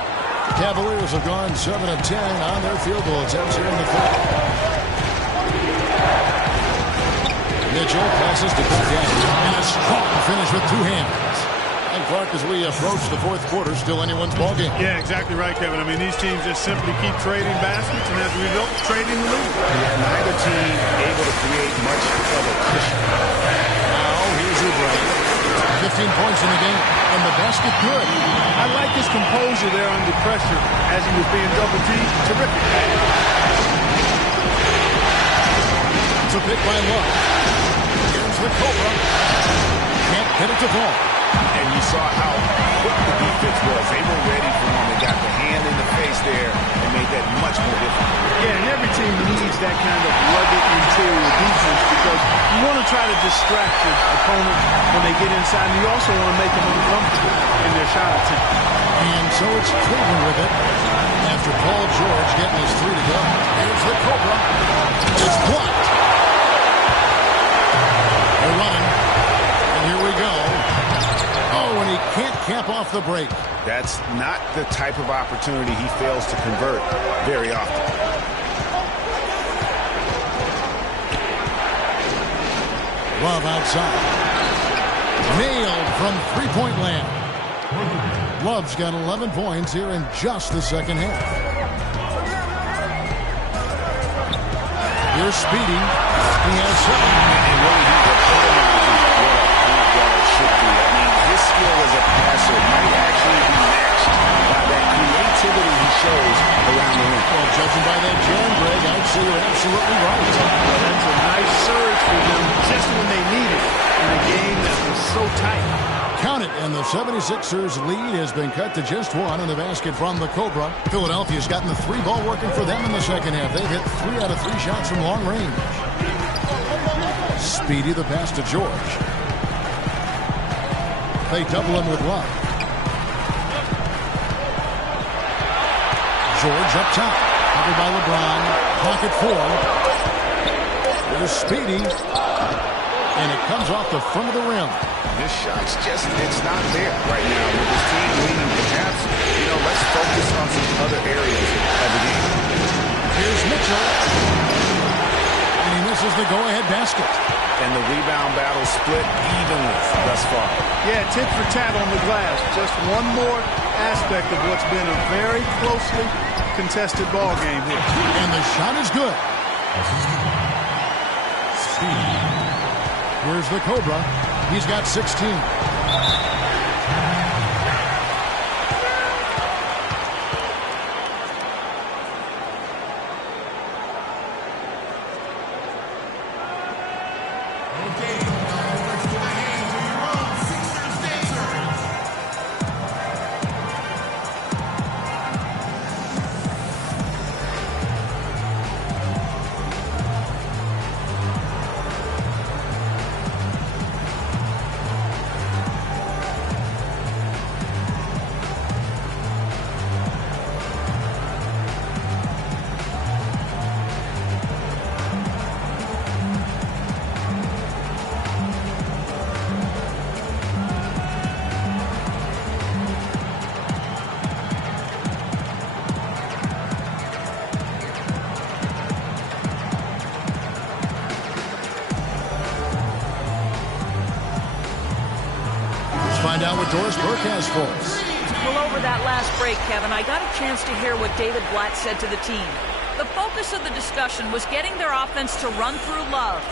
Cavaliers have gone 7 of 10 on their field goal attempts here in the fourth. Mitchell passes to Big Daddy, and a strong finish with 2 hands. And Clark, as we approach the fourth quarter, still anyone's ballgame. Yeah, exactly right, Kevin. I mean, these teams just simply keep trading baskets, and as a result, trading the lead. Yeah, neither team able to create much of a cushion. Now, here's Oubre. 15 points in the game, and the basket good. I like his composure there under pressure as he was being double-teamed. Terrific. It's a pick by Love. Here's the Cobra. Can't get it to fall. And you saw how quick the defense was. They were ready for him. They got the hand in the face there and made that much more difficult. Yeah, and every team needs that kind of rugged interior defense because you want to try to distract your opponent when they get inside, and you also want to make them uncomfortable in their shot attempt. And so it's Cleveland with it after Paul George getting his 3 to go. Here's the Cobra. It's blocked. They're running. And here we go. Oh, and he can't cap off the break. That's not the type of opportunity he fails to convert very often. Love outside. Nailed from 3-point land. Love's got 11 points here in just the second half. Here's Speedy. He has 7. And really, he epitomizes what a point guard should be. I mean, his skill as a passer might actually be matched by that creativity he shows the 76ers lead has been cut to just 1 in the basket from the Cobra. Philadelphia's gotten the 3-ball working for them in the second half. They've hit 3 out of 3 shots from long range. Speedy the pass to George. They double him with Love. George up top. Covered by LeBron. Pocket 4. There's Speedy. And it comes off the front of the rim. This shot's it's not there right now with this team leading. Perhaps, let's focus on some other areas of the game. Here's Mitchell. And he misses the go-ahead basket. And the rebound battle split evenly thus far. Yeah, tit for tat on the glass. Just one more aspect of what's been a very closely contested ball game here. And the shot is good. Here's the Cobra. He's got 16. Find out what Doris Burke has for us. Well, over that last break, Kevin, I got a chance to hear what David Blatt said to the team. The focus of the discussion was getting their offense to run through Love.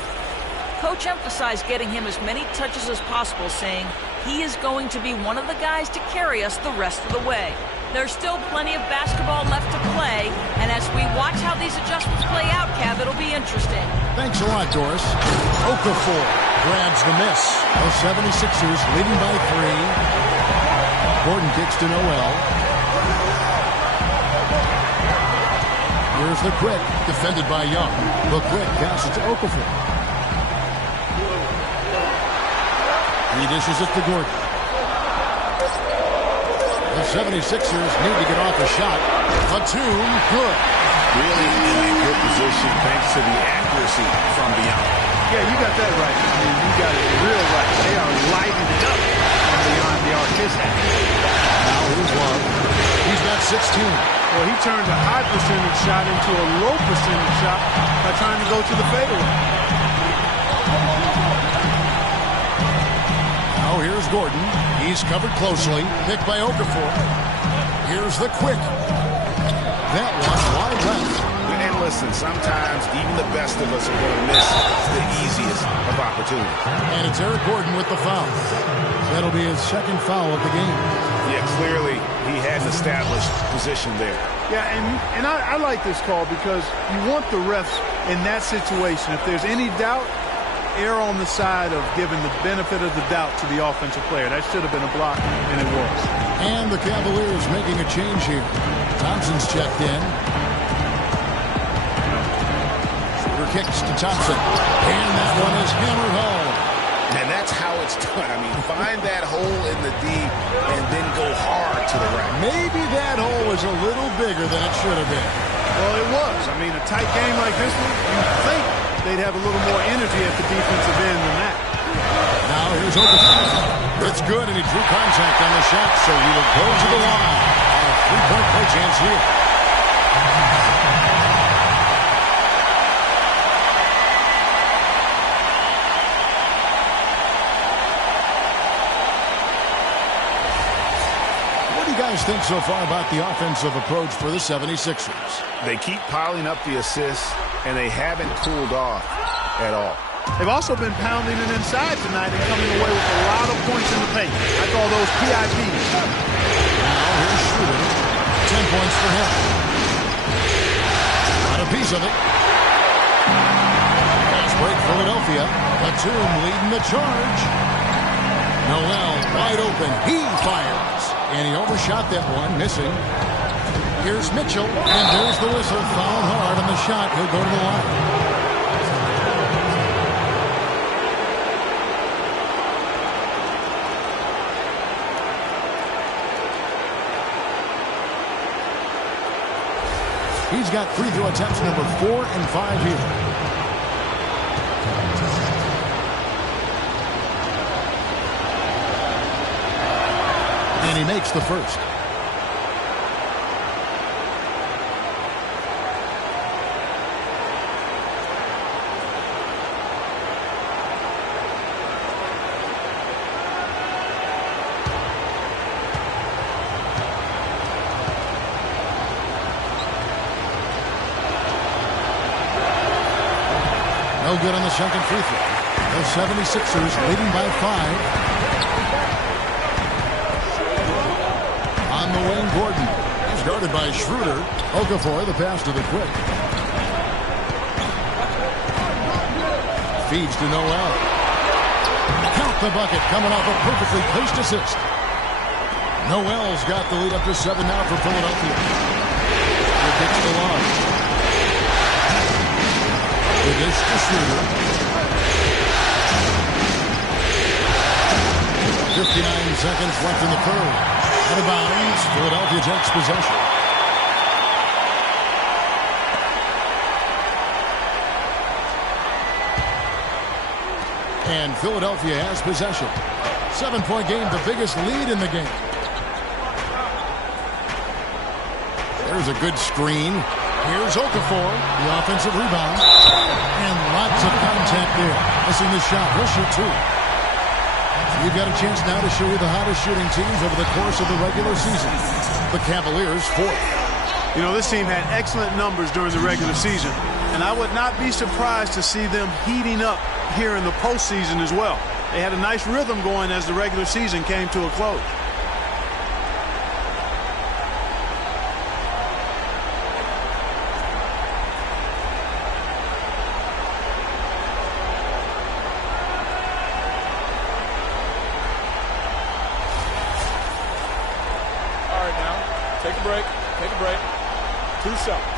Coach emphasized getting him as many touches as possible, saying he is going to be one of the guys to carry us the rest of the way. There's still plenty of basketball left to play, and as we watch how these adjustments play out, Kev, it'll be interesting. Thanks a lot, Doris. Okafor grabs the miss. The 76ers leading by 3. Gordon kicks to Noel. Here's the Quick, defended by Young. The Quick passes to Okafor. He dishes it to Gordon. The 76ers need to get off a shot. Batum, good. Really in a good position thanks to the accuracy from beyond. Yeah, you got that right. I mean, you got it real right. They are lighting it up from beyond the arc. Now here's Love. He's got 16. Well, he turned a high percentage shot into a low percentage shot by trying to go to the fadeaway. Now here's Gordon. He's covered closely. Picked by Okafor. Here's the Quick. That one wide left. And listen, sometimes even the best of us are going to miss the easiest of opportunities. And it's Eric Gordon with the foul. That'll be his second foul of the game. Yeah, clearly he had an established position there. Yeah, and I like this call because you want the refs in that situation. If there's any doubt, err on the side of giving the benefit of the doubt to the offensive player. That should have been a block, and it was. And the Cavaliers making a change here. Thompson's checked in. Shooter kicks to Thompson. And that one is hammered home. And that's how it's done. I mean, find that hole in the D and then go hard to the rack. Maybe that hole was a little bigger than it should have been. Well, it was. I mean, a tight game like this one, you'd think they'd have a little more energy at the defensive end than that. Now here's Okafor. It's good, and he drew contact on the shot, so he will go to the line. A three-point play chance here. What do you guys think so far about the offensive approach for the 76ers? They keep piling up the assists, and they haven't cooled off at all. They've also been pounding it inside tonight and coming away with a lot of points in the paint. I call those PIPs. Now here's Schroeder. 10 points for him. Got a piece of it. Fast break Philadelphia. Batum leading the charge. Noel wide open. He fires. And he overshot that one, missing. Here's Mitchell. And there's the whistle. Foul hard on the shot. He'll go to the line. He's got free throw attempts number 4 and 5 here. And he makes the first. No good on the second free throw. The 76ers leading by 5. On the wing, Gordon. He's guarded by Schroeder. Okafor, the pass to the quick. Feeds to Noel. Count the bucket, coming off a perfectly placed assist. Noel's got the lead up to 7 now for Philadelphia. He kicks the line. The dish to Schroeder. 59 seconds left in the third. Out of bounds. Philadelphia takes possession. And Philadelphia has possession. 7-point game, the biggest lead in the game. There's a good screen. Here's Okafor, the offensive rebound. And lots of contact there. Missing the shot. He'll shoot 2. We've got a chance now to show you the hottest shooting teams over the course of the regular season. The Cavaliers, 4th. You know, this team had excellent numbers during the regular season, and I would not be surprised to see them heating up here in the postseason as well. They had a nice rhythm going as the regular season came to a close. Take a break. Take a break. 2 shots.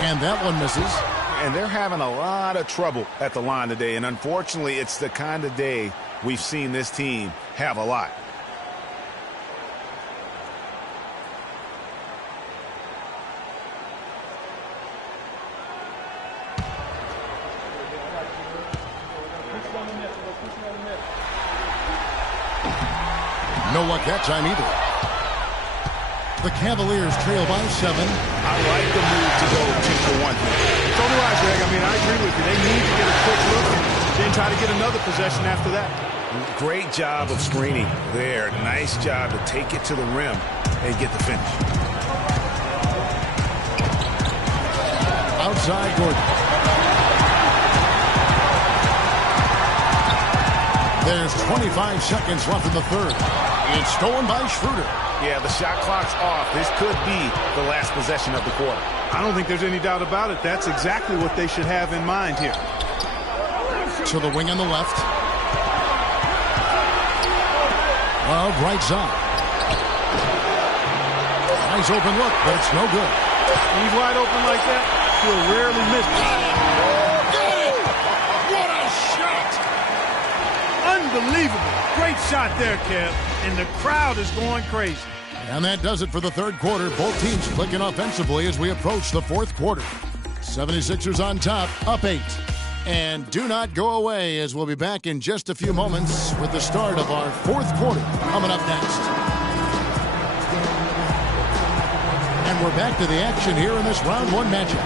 And that one misses. And they're having a lot of trouble at the line today. And unfortunately, it's the kind of day we've seen this team have a lot. No luck that time either. The Cavaliers trail by 7. I like the move to go 2-for-1 here. So do I, Greg. I mean, I agree with you. They need to get a quick look and then try to get another possession after that. Great job of screening there. Nice job to take it to the rim and get the finish. Outside Gordon. There's 25 seconds left in the third. It's stolen by Schroeder. Yeah, the shot clock's off. This could be the last possession of the quarter. I don't think there's any doubt about it. That's exactly what they should have in mind here. To the wing on the left. Love right side. Nice open look, but it's no good. When he's wide open like that, he'll rarely miss it. What a shot! Unbelievable. Great shot there, Kev. And the crowd is going crazy. And that does it for the third quarter. Both teams clicking offensively as we approach the fourth quarter. 76ers on top, up 8. And do not go away, as we'll be back in just a few moments with the start of our fourth quarter coming up next. And we're back to the action here in this round 1 matchup.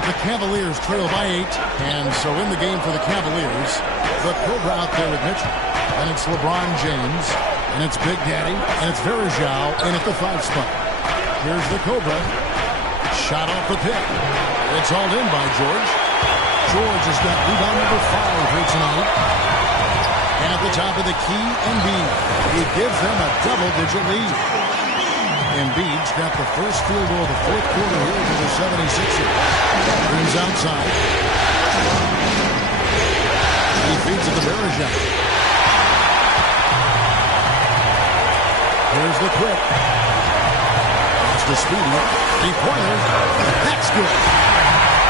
The Cavaliers trail by 8, and so in the game for the Cavaliers, the Cobra out there with Mitchell, and it's LeBron James, and it's Big Daddy, and it's Varejao in at the 5 spot. Here's the Cobra, shot off the pick. It's hauled in by George. George has got rebound number 5 here tonight. And at the the top of the key, Embiid. He gives them a double-digit lead. Embiid's got the first field goal of the fourth quarter here for the 76ers. Brings outside. He feeds it to Bergeron. Here's the quick. Pass to Speedy. Three-pointer. That's good.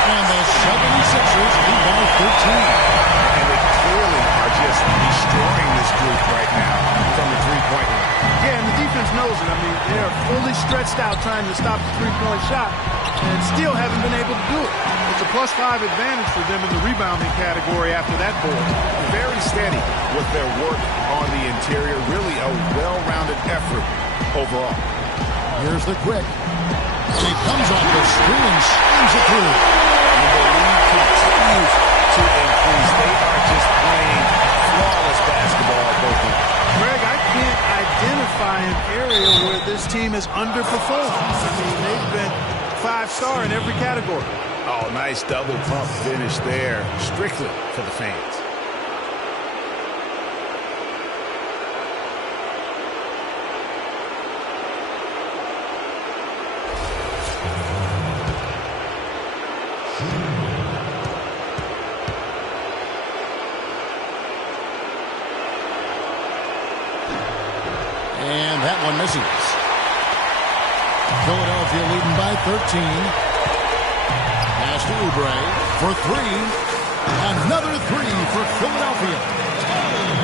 And the 76ers lead by 13. And they clearly are just destroying this group right now from the three-point line. Yeah, and the defense knows it. I mean, they are fully stretched out trying to stop the three-point shot and still haven't been able to do it. It's a +5 advantage for them in the rebounding category after that board. Very steady with their work on the interior. Really a well-rounded effort overall. Here's the quick. He comes off the screen and slams it through. And the lead continues to increase. They are just playing flawless basketball both ends. Greg, I can't identify an area where this team has underperformed. I mean, they've been 5-star in every category. Oh, nice double pump finish there. Strictly for the fans. And that one misses. Philadelphia leading by 13. Pass to Oubre for three. Another three for Philadelphia.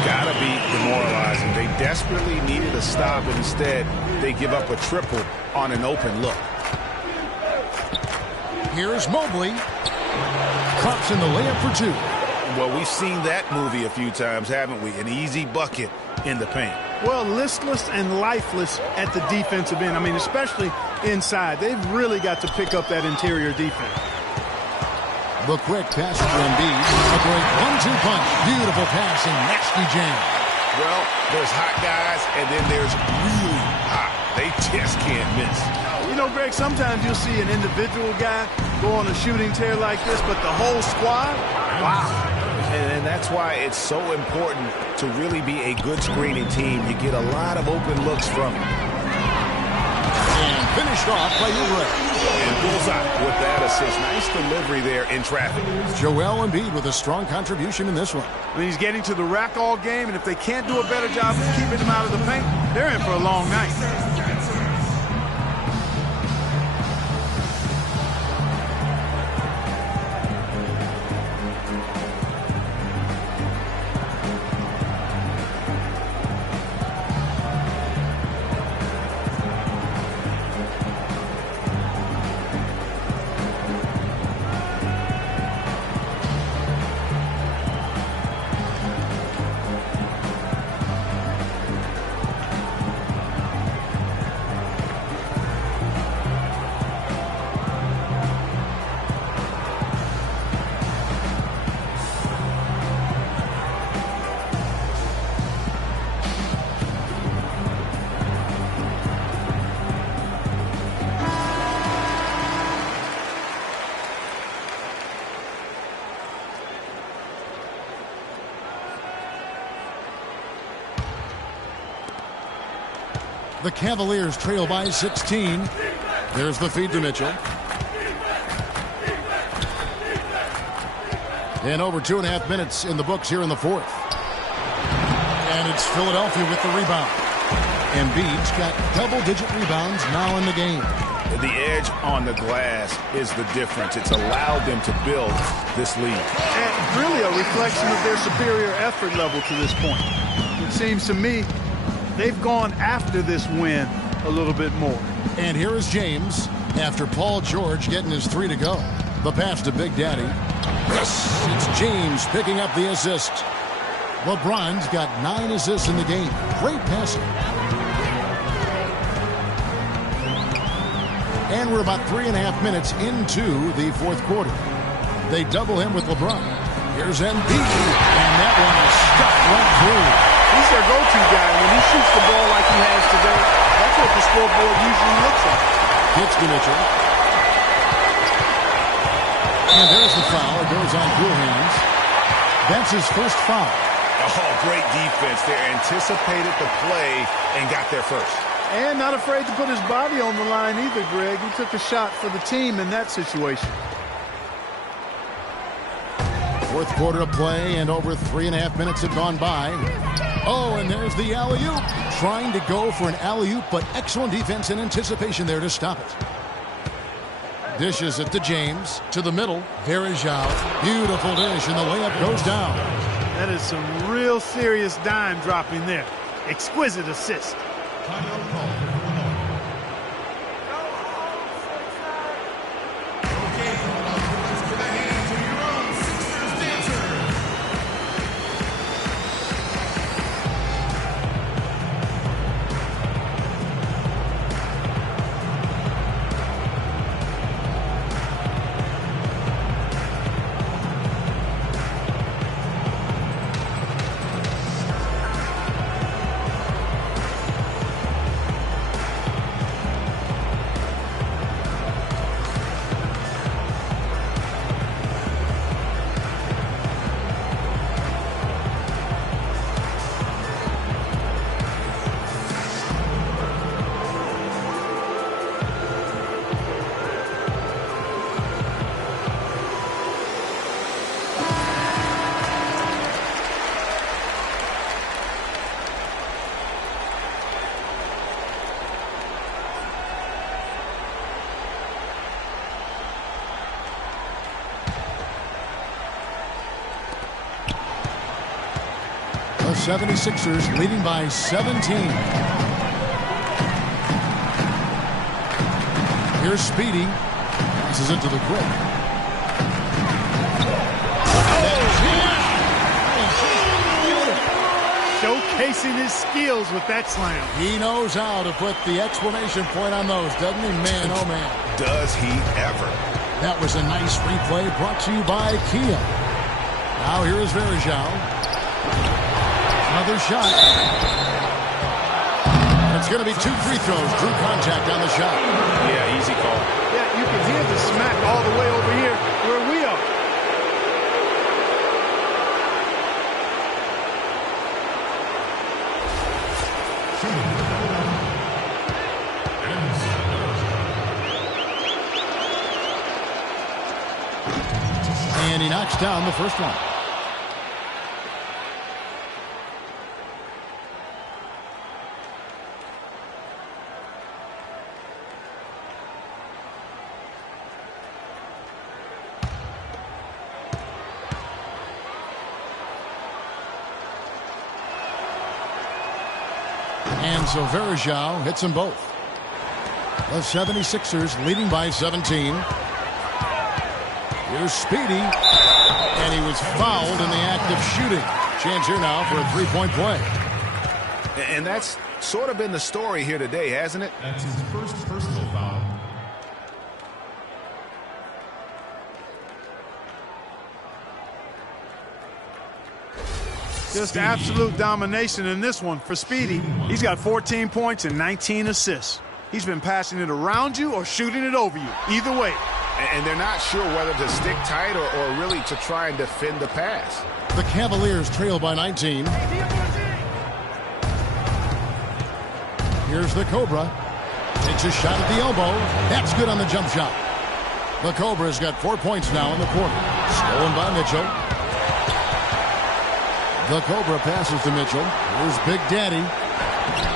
Gotta be demoralizing. They desperately needed a stop, and instead they give up a triple on an open look. Here's Mobley. Drops in the layup for two. Well, we've seen that movie a few times, haven't we? An easy bucket in the paint. Well, listless and lifeless at the defensive end. I mean, especially inside. They've really got to pick up that interior defense. The quick pass to Embiid. A great 1-2 punch. Beautiful pass and nasty jam. Well, there's hot guys, and then there's really hot. They just can't miss. You know, Greg, sometimes you'll see an individual guy go on a shooting tear like this, but the whole squad, wow. And that's why it's so important to really be a good screening team. You get a lot of open looks from it. And finished off by Oubre. And bullseye with that assist. Nice delivery there in traffic. Joel Embiid with a strong contribution in this one. I mean, he's getting to the rack all game, and if they can't do a better job of keeping him out of the paint, they're in for a long night. The Cavaliers trail by 16. There's the feed to Mitchell. And over 2.5 minutes in the books here in the fourth. And it's Philadelphia with the rebound. Embiid's got double-digit rebounds now in the game. The edge on the glass is the difference. It's allowed them to build this lead. And really a reflection of their superior effort level to this point. It seems to me they've gone after this win a little bit more. And here is James after Paul George getting his three to go. The pass to Big Daddy. Yes, it's James picking up the assist. LeBron's got 9 assists in the game. Great passing. And we're about 3.5 minutes into the fourth quarter. They double him with LeBron. Here's Embiid, and that one is stuck right through. He's their go-to guy. When he shoots the ball like he has today, that's what the scoreboard usually looks like. Hits to Mitchell. And there's the foul. It goes on cool hands. That's his first foul. Oh, great defense. They anticipated the play and got there first. And not afraid to put his body on the line either, Greg. He took a shot for the team in that situation. Fourth quarter of play, and over 3.5 minutes have gone by. Oh, and there's the alley-oop. Trying to go for an alley-oop, but excellent defense and anticipation there to stop it. Dishes it to James, to the middle. Varejao, beautiful dish, and the layup goes down. That is some real serious dime dropping there. Exquisite assist. The 76ers leading by 17. Here's Speedy. Passes it to the quick. Showcasing his skills with that slam. He knows how to put the exclamation point on those, doesn't he? Man, oh man. Does he ever? That was a nice replay brought to you by Kia. Now here is Varejao. Another shot. It's going to be 2 free throws. Drew contact on the shot. Yeah, easy call. Yeah, you can hear the smack all the way over here where we are. And he knocks down the first one. And so Varejao hits them both. The 76ers leading by 17. Here's Speedy. And he was fouled in the act of shooting. Chance here now for a three-point play. And that's sort of been the story here today, hasn't it? That's his first personal foul. Just absolute domination in this one for Speedy. He's got 14 points and 19 assists. He's been passing it around you or shooting it over you. Either way. And they're not sure whether to stick tight or really to try and defend the pass. The Cavaliers trail by 19. Here's the Cobra. Takes a shot at the elbow. That's good on the jump shot. The Cobra's got 4 points now in the quarter. Stolen by Mitchell. The Cobra passes to Mitchell. Here's Big Daddy.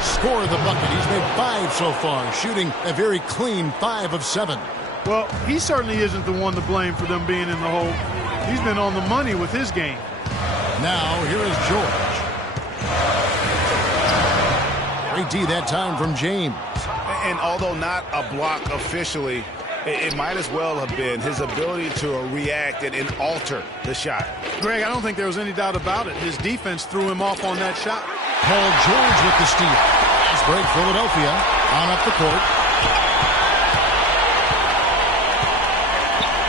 Score the bucket. He's made 5 so far, shooting a very clean 5 of 7. Well, he certainly isn't the one to blame for them being in the hole. He's been on the money with his game. Now, here is George. Great D that time from James. And although not a block officially, it might as well have been his ability to react and alter the shot. Greg, I don't think there was any doubt about it. His defense threw him off on that shot. Paul George with the steal. Fast break, Philadelphia on up the court.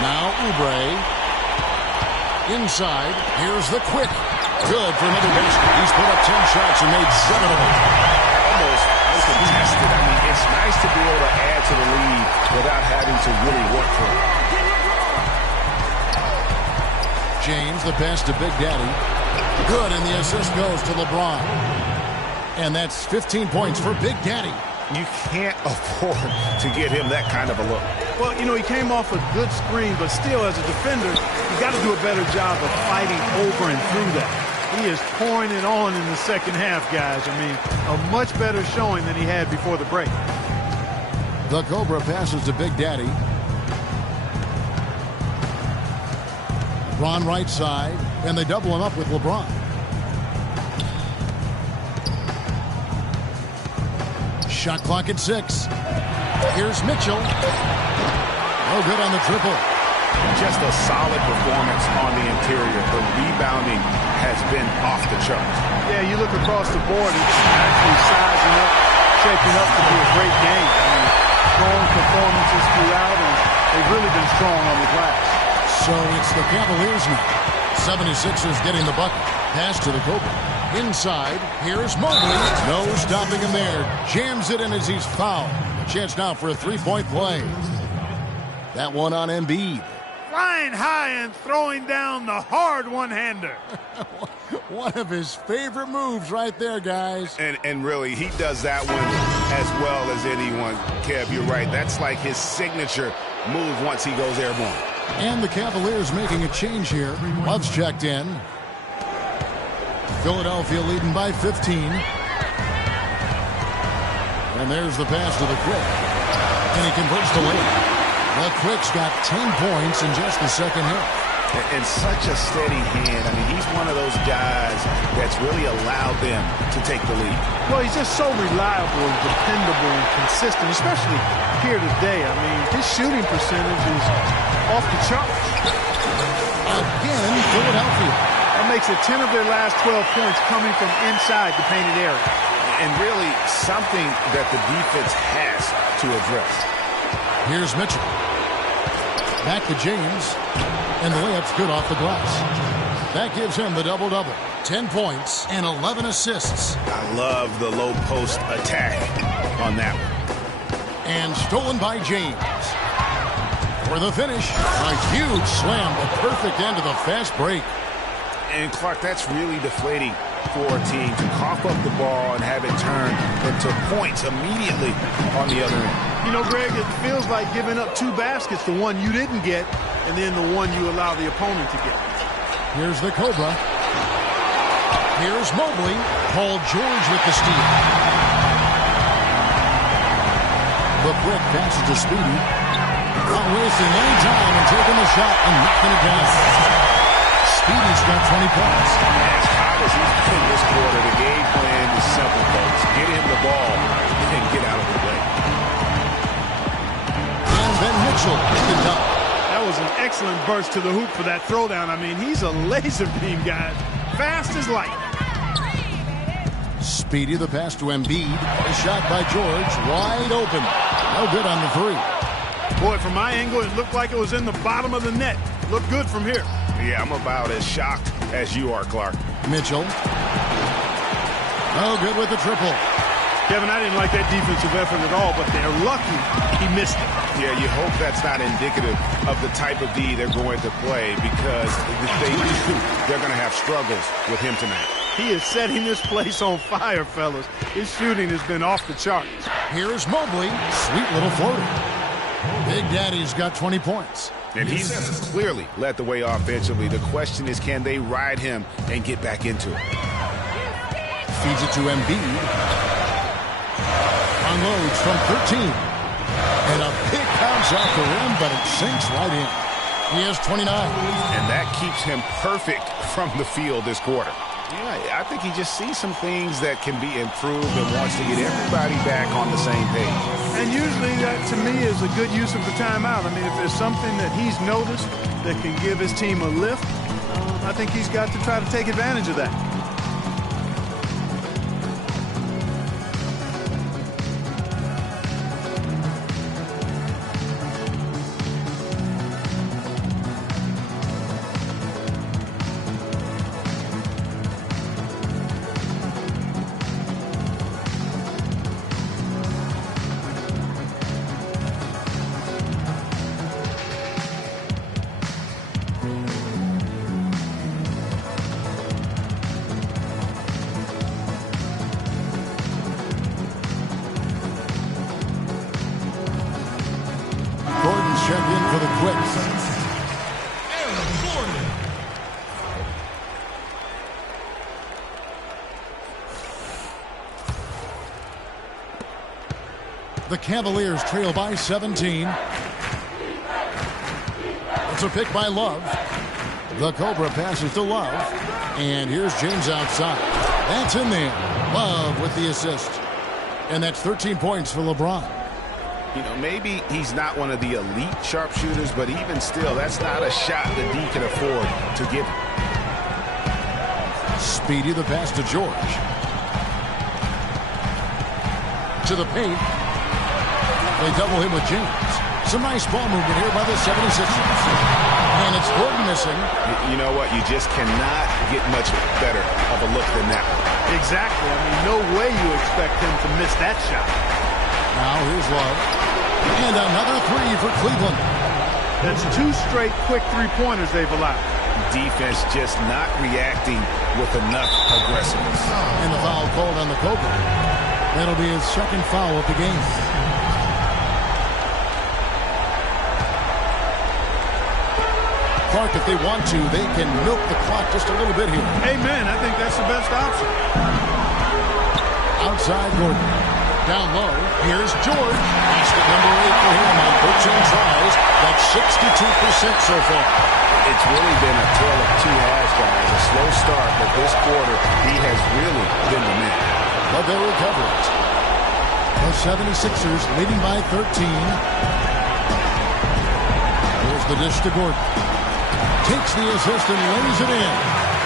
Now Oubre. Inside. Here's the quick. Good for another basket. He's put up 10 shots and made 7 of them. Almost uncontested. I mean, it's nice to be able to add to the lead without having to really work for it. James, the pass to Big Daddy. Good, and the assist goes to LeBron. And that's 15 points for Big Daddy. You can't afford to get him that kind of a look. Well, you know, he came off a good screen, but still, as a defender, you got to do a better job of fighting over and through that. He is pouring it on in the second half, guys. I mean, a much better showing than he had before the break. The Cobra passes to Big Daddy. LeBron right side, and they double him up with LeBron. Shot clock at 6. Here's Mitchell. No good on the triple. Just a solid performance on the interior. The rebounding has been off the charts. Yeah, you look across the board, it's actually sizing up, shaping up to be a great game. I mean, strong performances throughout, and they've really been strong on the glass. So it's the Cavaliers now. 76ers getting the bucket. Pass to the Cobra. Inside, here's Mobley. No stopping him there. Jams it in as he's fouled. A chance now for a three-point play. That one on Embiid. Flying high and throwing down the hard one-hander. One of his favorite moves right there, guys. And really, he does that one as well as anyone. Kev, you're right. That's like his signature move once he goes airborne. And the Cavaliers making a change here. Love's checked in. Philadelphia leading by 15. And there's the pass to the Quick. And he converts to late. The Quick's got 10 points in just the second half. And such a steady hand. I mean, he's one of those guys that's really allowed them to take the lead. Well, he's just so reliable and dependable and consistent, especially here today. I mean, his shooting percentage is off the charts. Again, Philadelphia. That makes it 10 of their last 12 points coming from inside the painted area. And really something that the defense has to address. Here's Mitchell. Back to James. And the layup's good off the glass. That gives him the double-double. 10 points and 11 assists. I love the low post attack on that one. And stolen by James. For the finish, a huge slam, the perfect end of the fast break. And Clark, that's really deflating for a team to cough up the ball and have it turn into points immediately on the other end. You know, Greg, it feels like giving up 2 baskets, the one you didn't get, and then the one you allow the opponent to get. Here's the Cobra. Here's Mobley. Paul George with the steal. The Quick passes to Speedy. Not wasting any time and taking the shot and knocking it down. Speedy's got 20 points. As hot as he's been this quarter, the game plan is simple, folks. Get him the ball and get out of the way. And Ben Mitchell with the dunk. That was an excellent burst to the hoop for that throwdown. I mean, he's a laser beam, guys. Fast as light. Speedy, the pass to Embiid. A shot by George. Wide open. No good on the three. Boy, from my angle, it looked like it was in the bottom of the net. Looked good from here. Yeah, I'm about as shocked as you are, Clark. Mitchell. No good with the triple. Kevin, I didn't like that defensive effort at all, but they're lucky he missed it. Yeah, you hope that's not indicative of the type of D they're going to play, because if they do, they're going to have struggles with him tonight. He is setting this place on fire, fellas. His shooting has been off the charts. Here's Mobley. Sweet little floater. Big Daddy's got 20 points. And he's clearly led the way offensively. The question is, can they ride him and get back into it? Feeds it to Embiid. Unloads from 13. And a pick comes off the rim, but it sinks right in. He has 29. And that keeps him perfect from the field this quarter. Yeah, I think he just sees some things that can be improved and wants to get everybody back on the same page. And usually that, to me, is a good use of the timeout. I mean, if there's something that he's noticed that can give his team a lift, I think he's got to try to take advantage of that. quick. Aaron Gordon. The Cavaliers trail by 17. It's a pick by Love. The Cobra passes to Love. And here's James outside. That's in there. Love with the assist. And that's 13 points for LeBron. You know, maybe he's not one of the elite sharpshooters, but even still, that's not a shot that D can afford to give him. Speedy the pass to George. To the paint. They double him with James. Some nice ball movement here by the 76ers. And it's Gordon missing. You know what? You just cannot get much better of a look than that. Exactly. I mean, no way you expect him to miss that shot. Now here's Love. And another three for Cleveland. That's 2 straight quick three-pointers they've allowed. Defense just not reacting with enough aggressiveness. And the foul called on the Cobra. That'll be his second foul of the game. Clark, if they want to, they can milk the clock just a little bit here. Amen. I think that's the best option. Outside Gordon. Down low. Here's George. Basket number 8 for him on 13 tries. That's 62% so far. It's really been a tale of two halves, guys. A slow start, but this quarter, he has really been the man. But they recover it. The 76ers leading by 13. Here's the dish to Gordon. Takes the assist and lays it in.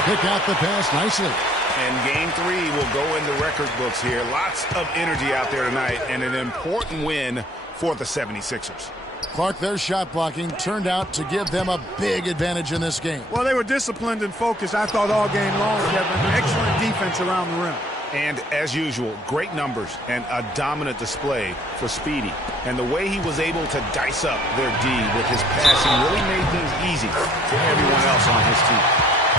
Pick out the pass nicely. And game 3 will go in the record books here. Lots of energy out there tonight and an important win for the 76ers. Clark, their shot blocking turned out to give them a big advantage in this game. Well, they were disciplined and focused, I thought, all game long, Kevin. Excellent defense around the rim. And as usual, great numbers and a dominant display for Speedy. And the way he was able to dice up their D with his passing really made things easy for everyone else on his team.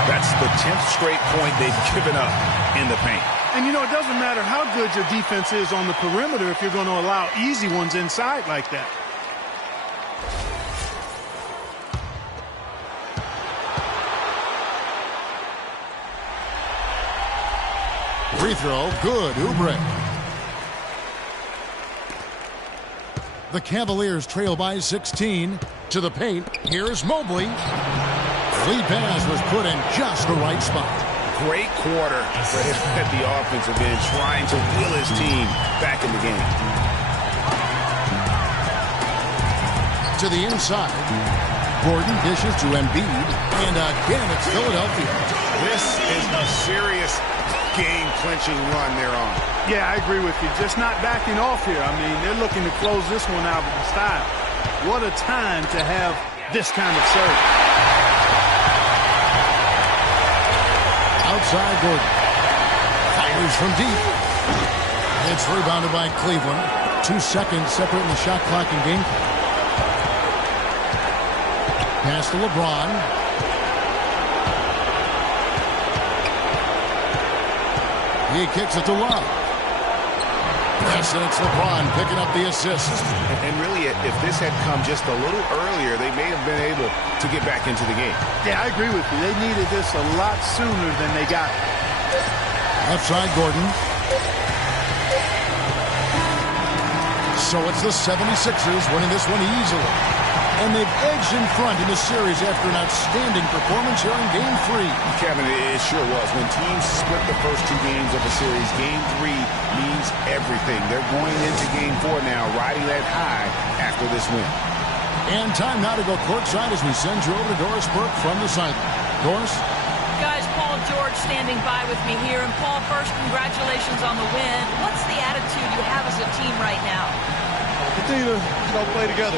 That's the 10th straight point they've given up in the paint. And, you know, it doesn't matter how good your defense is on the perimeter if you're going to allow easy ones inside like that. Free throw, good. Oubre. The Cavaliers trail by 16. To the paint, here's Mobley. Lead pass was put in just the right spot. Great quarter for him at the offensive end, trying to will his team back in the game. To the inside. Gordon dishes to Embiid. And again, it's Philadelphia. This is a serious game-clinching run they're on. Yeah, I agree with you. Just not backing off here. I mean, they're looking to close this one out with style. What a time to have this kind of serve. Outside Gordon. Fires from deep. It's rebounded by Cleveland. 2 seconds separating the shot clock and game clock. Pass to LeBron. He kicks it to Love. Yes, and it's LeBron picking up the assist. And really, if this had come just a little earlier, they may have been able to get back into the game. Yeah, I agree with you. They needed this a lot sooner than they got it. Left side, Gordon. So it's the 76ers winning this one easily. And they've edged in front in the series after an outstanding performance here in Game 3. Kevin, it sure was. When teams split the first 2 games of a series, Game 3 means everything. They're going into Game 4 now, riding that high after this win. And time now to go courtside as we send you over to Doris Burke from the sideline. Doris? Guys, Paul George standing by with me here. And Paul, first, congratulations on the win. What's the attitude you have as a team right now? Continue to play together.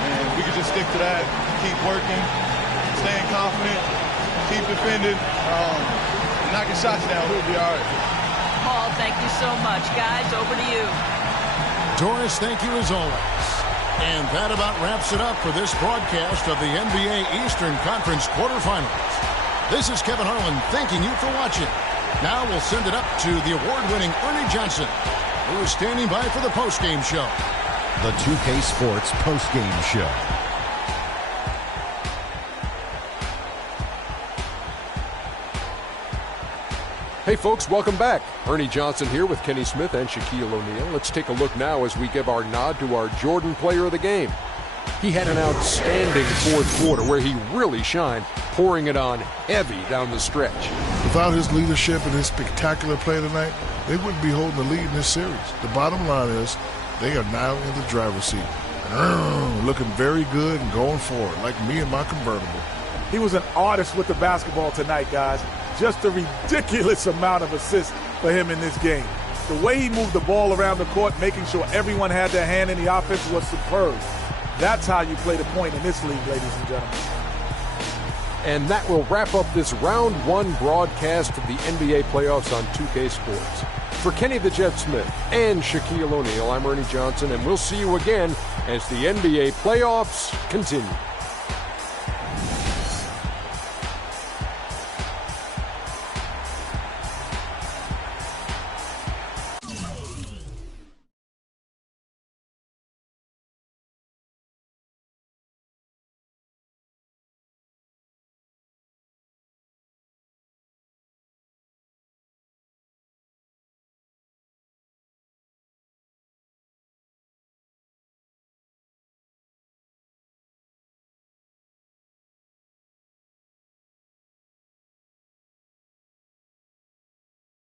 And we can just stick to that, keep working, staying confident, keep defending, knocking shots down. We'll be all right. Paul, thank you so much. Guys, over to you. Doris, thank you as always. And that about wraps it up for this broadcast of the NBA Eastern Conference quarterfinals. This is Kevin Harlan thanking you for watching. Now we'll send it up to the award-winning Ernie Johnson, who is standing by for the postgame show. The 2K Sports postgame show. Hey folks, welcome back. Ernie Johnson here with Kenny Smith and Shaquille O'Neal. Let's take a look now as we give our nod to our Jordan Player of the Game. He had an outstanding fourth quarter where he really shined, pouring it on heavy down the stretch. Without his leadership and his spectacular play tonight, they wouldn't be holding the lead in this series. The bottom line is they are now in the driver's seat. Looking very good and going forward, like me and my convertible. He was an artist with the basketball tonight, guys. Just a ridiculous amount of assists for him in this game. The way he moved the ball around the court, making sure everyone had their hand in the offense, was superb. That's how you play the point in this league, ladies and gentlemen. And that will wrap up this round one broadcast of the NBA playoffs on 2K Sports. For Kenny the Jet Smith and Shaquille O'Neal, I'm Ernie Johnson, and we'll see you again as the NBA playoffs continue.